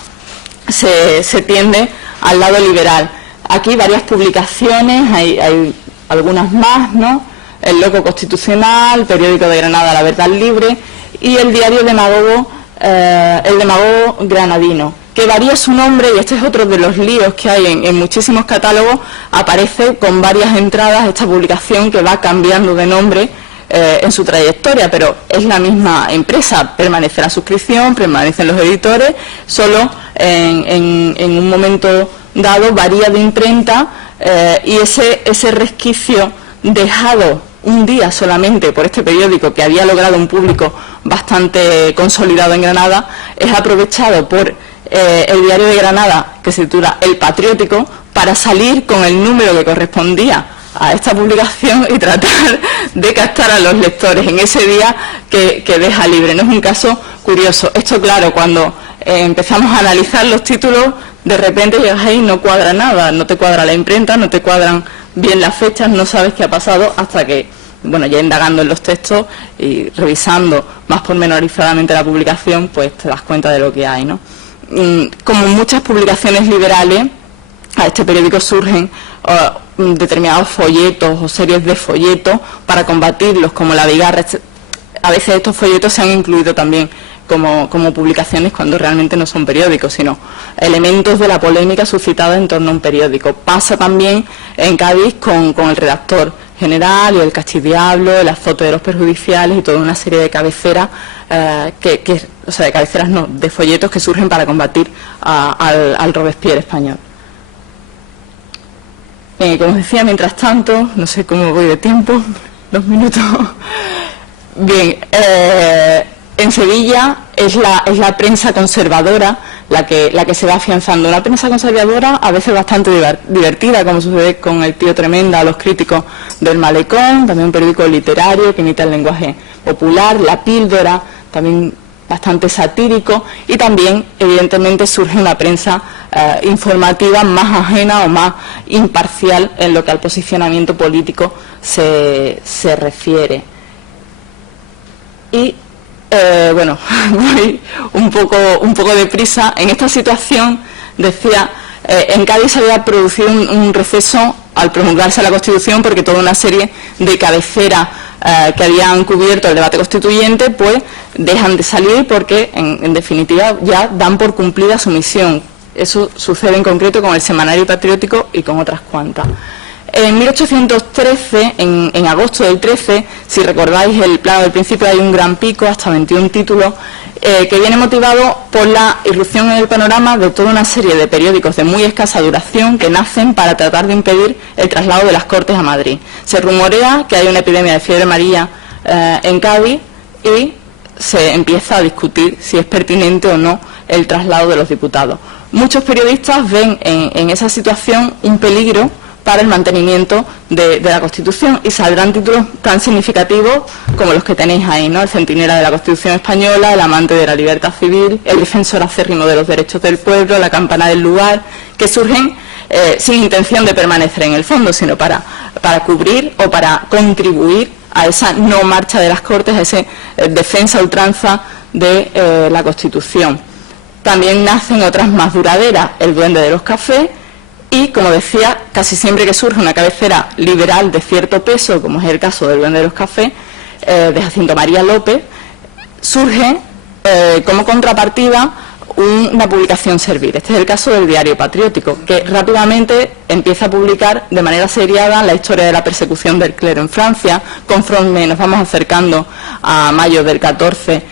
se tiende al lado liberal. Aquí varias publicaciones, hay algunas más, ¿no? El Loco Constitucional, el Periódico de Granada La Verdad Libre y el diario Demagogo, el Demagogo Granadino, que varía su nombre, y este es otro de los líos que hay en muchísimos catálogos. Aparece con varias entradas esta publicación, que va cambiando de nombre en su trayectoria, pero es la misma empresa, permanece la suscripción, permanecen los editores, solo en un momento dado varía de imprenta, y ese resquicio dejado un día solamente por este periódico, que había logrado un público bastante consolidado en Granada, es aprovechado por el diario de Granada, que se titula El Patriótico, para salir con el número que correspondía a esta publicación y tratar de captar a los lectores en ese día que deja libre, ¿no? Es un caso curioso. Esto, claro, cuando empezamos a analizar los títulos, de repente llegas ahí y no cuadra nada, no te cuadra la imprenta, no te cuadran bien las fechas, no sabes qué ha pasado hasta que, bueno, ya indagando en los textos y revisando más pormenorizadamente la publicación, pues te das cuenta de lo que hay, ¿no? Como muchas publicaciones liberales, a este periódico surgen determinados folletos o series de folletos para combatirlos, como La Bigarra. A veces estos folletos se han incluido también como publicaciones cuando realmente no son periódicos, sino elementos de la polémica suscitada en torno a un periódico. Pasa también en Cádiz con el Redactor General y el Castidiablo, las fotos de los perjudiciales y toda una serie de cabeceras, o sea, de cabeceras no, de folletos que surgen para combatir al Robespierre español. Como os decía, mientras tanto, no sé cómo voy de tiempo, 2 minutos. Bien, en Sevilla es la prensa conservadora la que se va afianzando. Una prensa conservadora a veces bastante divertida, como sucede con El Tío Tremenda, Los Críticos del Malecón, también un periódico literario que imita el lenguaje popular, La Píldora, también bastante satírico, y también evidentemente surge una prensa informativa más ajena o más imparcial en lo que al posicionamiento político se refiere. Y bueno, voy un poco deprisa. En esta situación, decía, en Cádiz se había producido un receso al promulgarse la Constitución, porque toda una serie de cabeceras que habían cubierto el debate constituyente, pues dejan de salir porque, en definitiva, ya dan por cumplida su misión. Eso sucede en concreto con el Semanario Patriótico y con otras cuantas. En 1813, en agosto del 13, si recordáis el plano del principio, hay un gran pico, hasta 21 títulos, que viene motivado por la irrupción en el panorama de toda una serie de periódicos de muy escasa duración que nacen para tratar de impedir el traslado de las Cortes a Madrid. Se rumorea que hay una epidemia de fiebre amarilla en Cádiz y se empieza a discutir si es pertinente o no el traslado de los diputados. Muchos periodistas ven en esa situación un peligro para el mantenimiento de la Constitución, y saldrán títulos tan significativos como los que tenéis ahí, ¿no? El centinela de la Constitución española, el amante de la libertad civil, el defensor acérrimo de los derechos del pueblo, la campana del lugar, que surgen sin intención de permanecer en el fondo, sino para cubrir o para contribuir a esa no marcha de las Cortes, a esa defensa a ultranza de la Constitución. También nacen otras más duraderas, el duende de los cafés, y, como decía, casi siempre que surge una cabecera liberal de cierto peso, como es el caso del duende de los cafés, de Jacinto María López, surge como contrapartida una publicación servil. Este es el caso del Diario Patriótico, que rápidamente empieza a publicar de manera seriada la historia de la persecución del clero en Francia. Conforme nos vamos acercando a mayo del 14,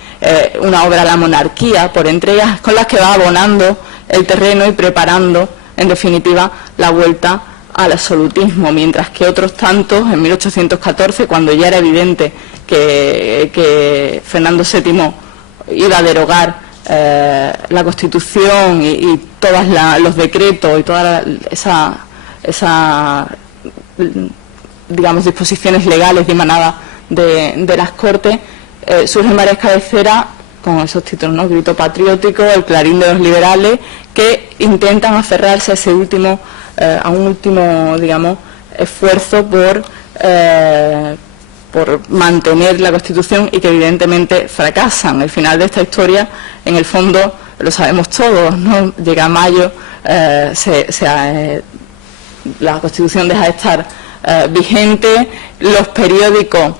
una obra, La monarquía, por entregas, con las que va abonando el terreno y preparando, en definitiva, la vuelta al absolutismo, mientras que otros tantos, en 1814, cuando ya era evidente que Fernando VII iba a derogar la Constitución y todos los decretos y todas esas digamos, disposiciones legales dimanadas de las Cortes, surgen varias cabeceras con esos títulos, ¿no? Grito patriótico, el Clarín de los liberales, que intentan aferrarse a ese último, a un último, digamos, esfuerzo por mantener la Constitución, y que evidentemente fracasan. El final de esta historia, en el fondo, lo sabemos todos, ¿no? Llega mayo, la Constitución deja de estar vigente, los periódicos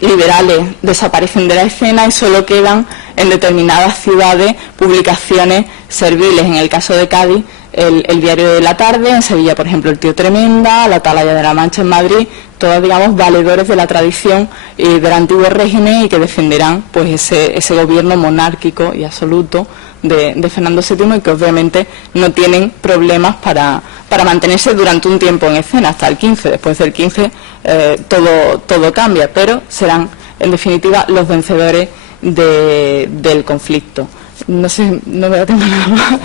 liberales desaparecen de la escena y solo quedan en determinadas ciudades publicaciones serviles. En el caso de Cádiz, el Diario de la Tarde; en Sevilla, por ejemplo, el Tío Tremenda; la Atalaya de la Mancha en Madrid, todos, digamos, valedores de la tradición y del antiguo régimen, y que defenderán pues ese gobierno monárquico y absoluto de Fernando VII, y que obviamente no tienen problemas para mantenerse durante un tiempo en escena, hasta el 15. Después del 15 todo cambia, pero serán, en definitiva, los vencedores del conflicto. No sé, no me tengo nada más.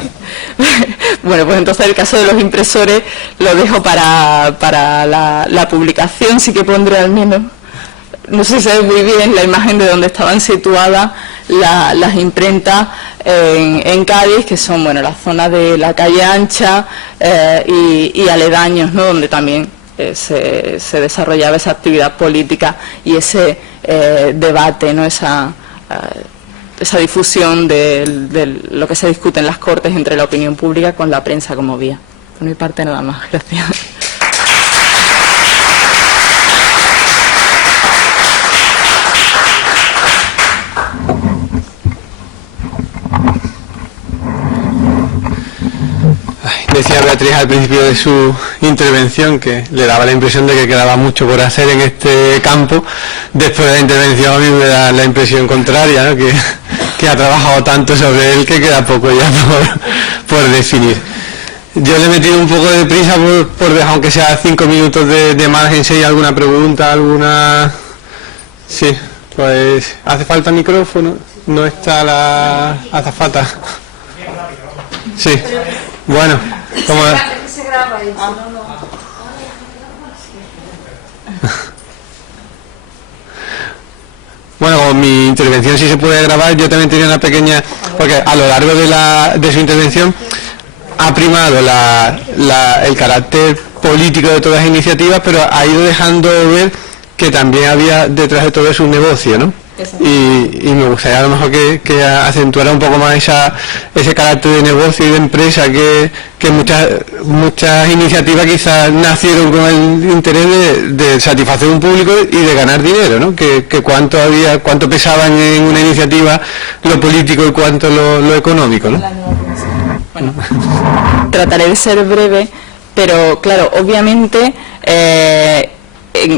Bueno, pues entonces el caso de los impresores lo dejo para la publicación. Sí que pondré al menos, no sé si se ve muy bien, la imagen de donde estaban situadas las imprentas en Cádiz, que son, bueno, la zona de la calle Ancha y aledaños, ¿no? Donde también se desarrollaba esa actividad política y ese debate, ¿no? Esa difusión de lo que se discute en las Cortes entre la opinión pública con la prensa como vía. Por mi parte nada más, gracias. Decía Beatriz al principio de su intervención que le daba la impresión de que quedaba mucho por hacer en este campo. Después de la intervención a mí me da la impresión contraria, ¿no? que ha trabajado tanto sobre él que queda poco ya por definir. Yo le he metido un poco de prisa por dejar, aunque sea 5 minutos de margen. Si hay alguna pregunta, alguna... Sí, pues hace falta micrófono, no está la azafata. Sí, bueno. ¿Cómo? Se graba ahí, Bueno, con mi intervención sí se puede grabar. Yo también tenía una pequeña, porque a lo largo de su intervención ha primado el carácter político de todas las iniciativas, pero ha ido dejando ver que también había detrás de todo eso un negocio, ¿no? Y me gustaría a lo mejor que acentuara un poco más ese carácter de negocio y de empresa que muchas iniciativas quizás nacieron con el interés de satisfacer un público y de ganar dinero, ¿no? Que cuánto pesaban en una iniciativa lo político y cuánto lo económico, ¿no? Bueno, trataré de ser breve, pero claro, obviamente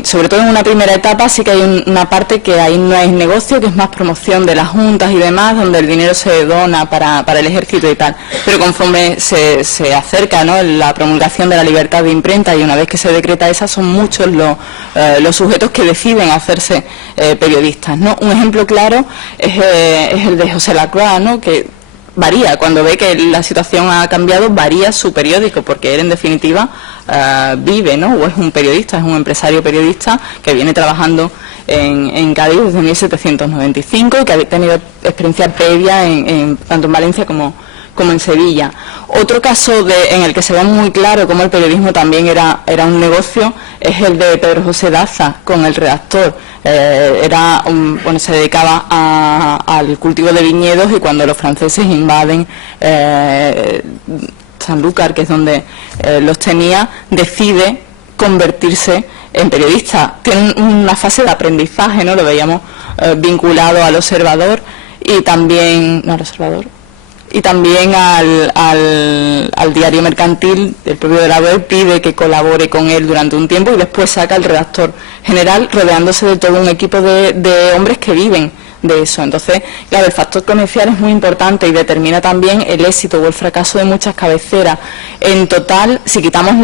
sobre todo en una primera etapa sí que hay una parte que ahí no es negocio, que es más promoción de las juntas y demás, donde el dinero se dona para el ejército y tal. Pero conforme se acerca, ¿no?, la promulgación de la libertad de imprenta, y una vez que se decreta esa, son muchos los sujetos que deciden hacerse periodistas, ¿no? Un ejemplo claro es el de José Lacroix, ¿no?, que varía, cuando ve que la situación ha cambiado, varía su periódico, porque él en definitiva vive, ¿no? O es un periodista, es un empresario periodista que viene trabajando en Cádiz desde 1795 y que ha tenido experiencia previa tanto en Valencia como en Sevilla. Otro caso en el que se ve muy claro cómo el periodismo también era un negocio es el de Pedro José Daza con El Redactor. Se dedicaba al cultivo de viñedos, y cuando los franceses invaden Sanlúcar, que es donde los tenía, decide convertirse en periodista. Tiene una fase de aprendizaje, ¿no? Lo veíamos vinculado al Observador y también al diario mercantil. El propio de la web pide que colabore con él durante un tiempo y después saca El Redactor general, rodeándose de todo un equipo de hombres que viven de eso. Entonces, claro, el factor comercial es muy importante y determina también el éxito o el fracaso de muchas cabeceras. En total, si quitamos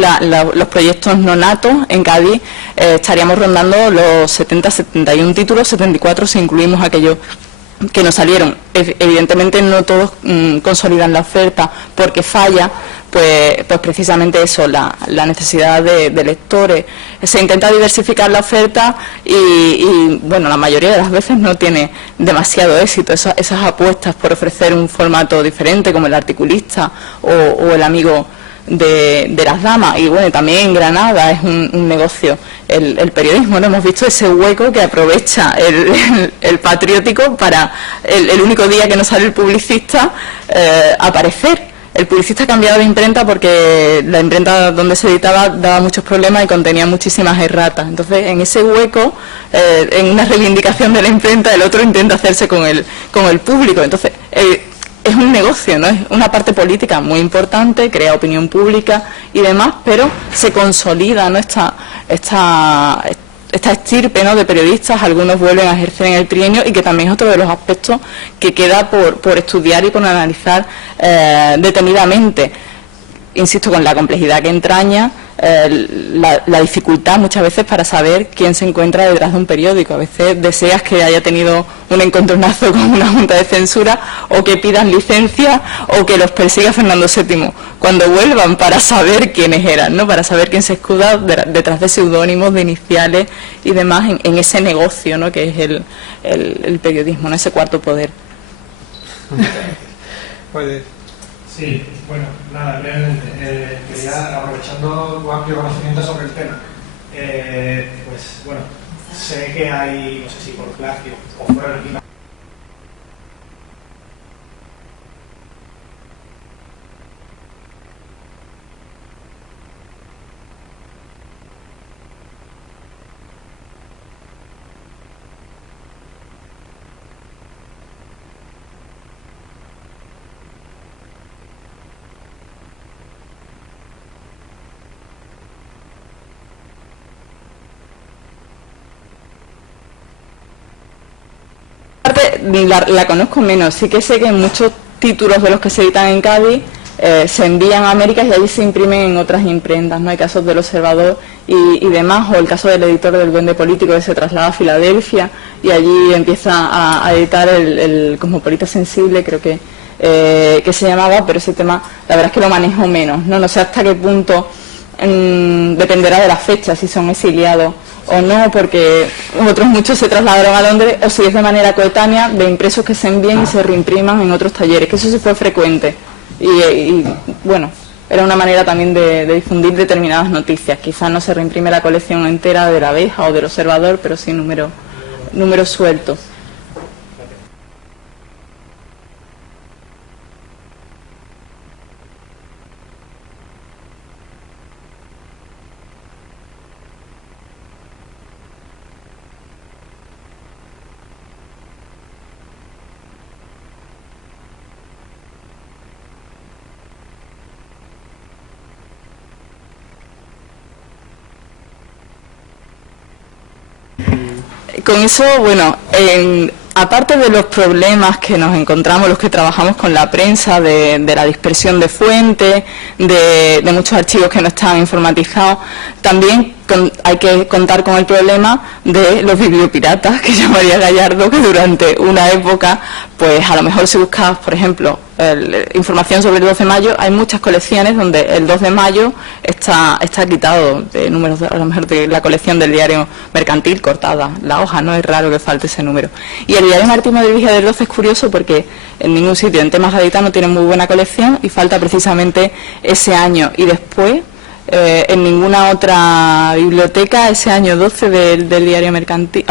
los proyectos nonatos en Cádiz, estaríamos rondando los 70-71 títulos, 74 si incluimos aquellos que nos salieron. Evidentemente no todos consolidan la oferta porque falla, pues precisamente eso, la necesidad de lectores. Se intenta diversificar la oferta y bueno, la mayoría de las veces no tiene demasiado éxito esas apuestas por ofrecer un formato diferente, como El Articulista o El Amigo de las Damas. Y bueno, también en Granada es un negocio el periodismo, ¿no? Hemos visto ese hueco que aprovecha el patriótico para el único día que no sale el publicista aparecer. El publicista ha cambiado de imprenta porque la imprenta donde se editaba daba muchos problemas y contenía muchísimas erratas. Entonces, en ese hueco, en una reivindicación de la imprenta, el otro intenta hacerse con el público. Entonces, es un negocio, ¿no? Es una parte política muy importante, crea opinión pública y demás, pero se consolida, ¿no? esta estirpe, ¿no?, de periodistas. Algunos vuelven a ejercer en el trienio, y que también es otro de los aspectos que queda por estudiar y por analizar detenidamente. Insisto, con la complejidad que entraña, la dificultad muchas veces para saber quién se encuentra detrás de un periódico. A veces deseas que haya tenido un encontronazo con una junta de censura, o que pidan licencia, o que los persiga Fernando VII cuando vuelvan, para saber quiénes eran, ¿no? Para saber quién se escuda detrás de seudónimos, de iniciales y demás en ese negocio, ¿no?, que es el periodismo, ¿no?, ese cuarto poder. Sí, bueno, nada, brevemente. Quería, aprovechando tu amplio conocimiento sobre el tema, pues bueno, sé que hay, no sé si por plagio o fuera del equipo, la conozco menos. Sí que sé que muchos títulos de los que se editan en Cádiz se envían a América y allí se imprimen en otras imprentas, ¿no? Hay casos del Observador y demás, o el caso del editor del Duende Político, que se traslada a Filadelfia y allí empieza a editar el Cosmopolita Sensible, creo que se llamaba, pero ese tema la verdad es que lo manejo menos, no sé hasta qué punto dependerá de la fecha, si son exiliados o no, porque otros muchos se trasladaron a Londres, o si es de manera coetánea, de impresos que se envíen y se reimpriman en otros talleres, que eso sí fue frecuente. Y bueno, era una manera también de difundir determinadas noticias. Quizás no se reimprime la colección entera de La Abeja o del Observador, pero sí números sueltos. Con eso, bueno, aparte de los problemas que nos encontramos los que trabajamos con la prensa, de la dispersión de fuentes, de muchos archivos que no están informatizados, también hay que contar con el problema de los bibliopiratas, que llamaría Gallardo, que durante una época, pues a lo mejor si buscas, por ejemplo, información sobre el 2 de mayo, hay muchas colecciones donde el 2 de mayo está quitado de números, a lo mejor de la colección del diario mercantil, cortada la hoja, no es raro que falte ese número. Y el diario marítimo de Vigía del 12 es curioso porque en ningún sitio en temas gaditanos tiene muy buena colección y falta precisamente ese año. Y después, en ninguna otra biblioteca, ese año 12 del diario mercantil,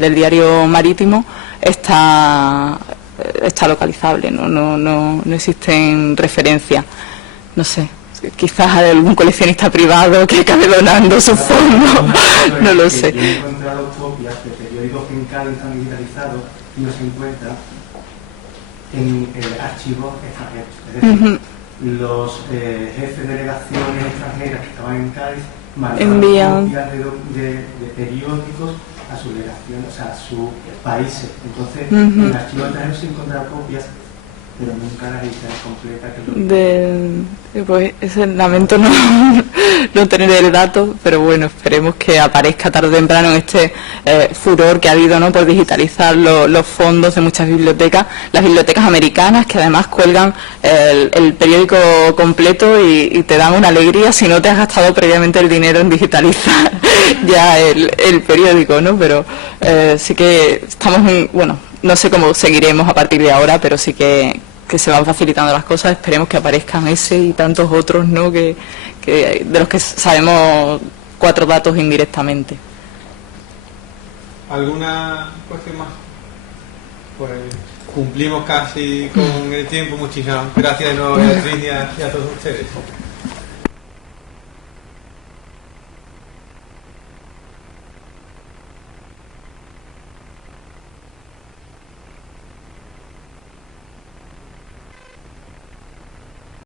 del diario marítimo, está localizable, no existen referencias. No sé, quizás hay algún coleccionista privado que acabe donando su fondo, no lo sé. Yo he encontrado copias de periódicos que en Cádiz están digitalizados y no se encuentran en archivos extranjeros. Es decir, los jefes de delegaciones extranjeras que estaban en Cádiz mandaban copias de periódicos a su delegación, o sea, a sus países. Entonces, en el archivo extranjero se encontraron copias, pero nunca las ediciones completas. Pues lamento no tener el dato, pero bueno, esperemos que aparezca tarde o temprano en este furor que ha habido, ¿no?, por digitalizar los fondos de muchas bibliotecas, las bibliotecas americanas, que además cuelgan el periódico completo y te dan una alegría si no te has gastado previamente el dinero en digitalizar ya el periódico, ¿no? Pero sí que estamos no sé cómo seguiremos a partir de ahora, pero sí que se van facilitando las cosas. Esperemos que aparezcan ese y tantos otros, ¿no?, que de los que sabemos 4 datos indirectamente. ¿Alguna cuestión más? Pues cumplimos casi con el tiempo. Muchísimas gracias de nuevo, Beatriz, y a todos ustedes.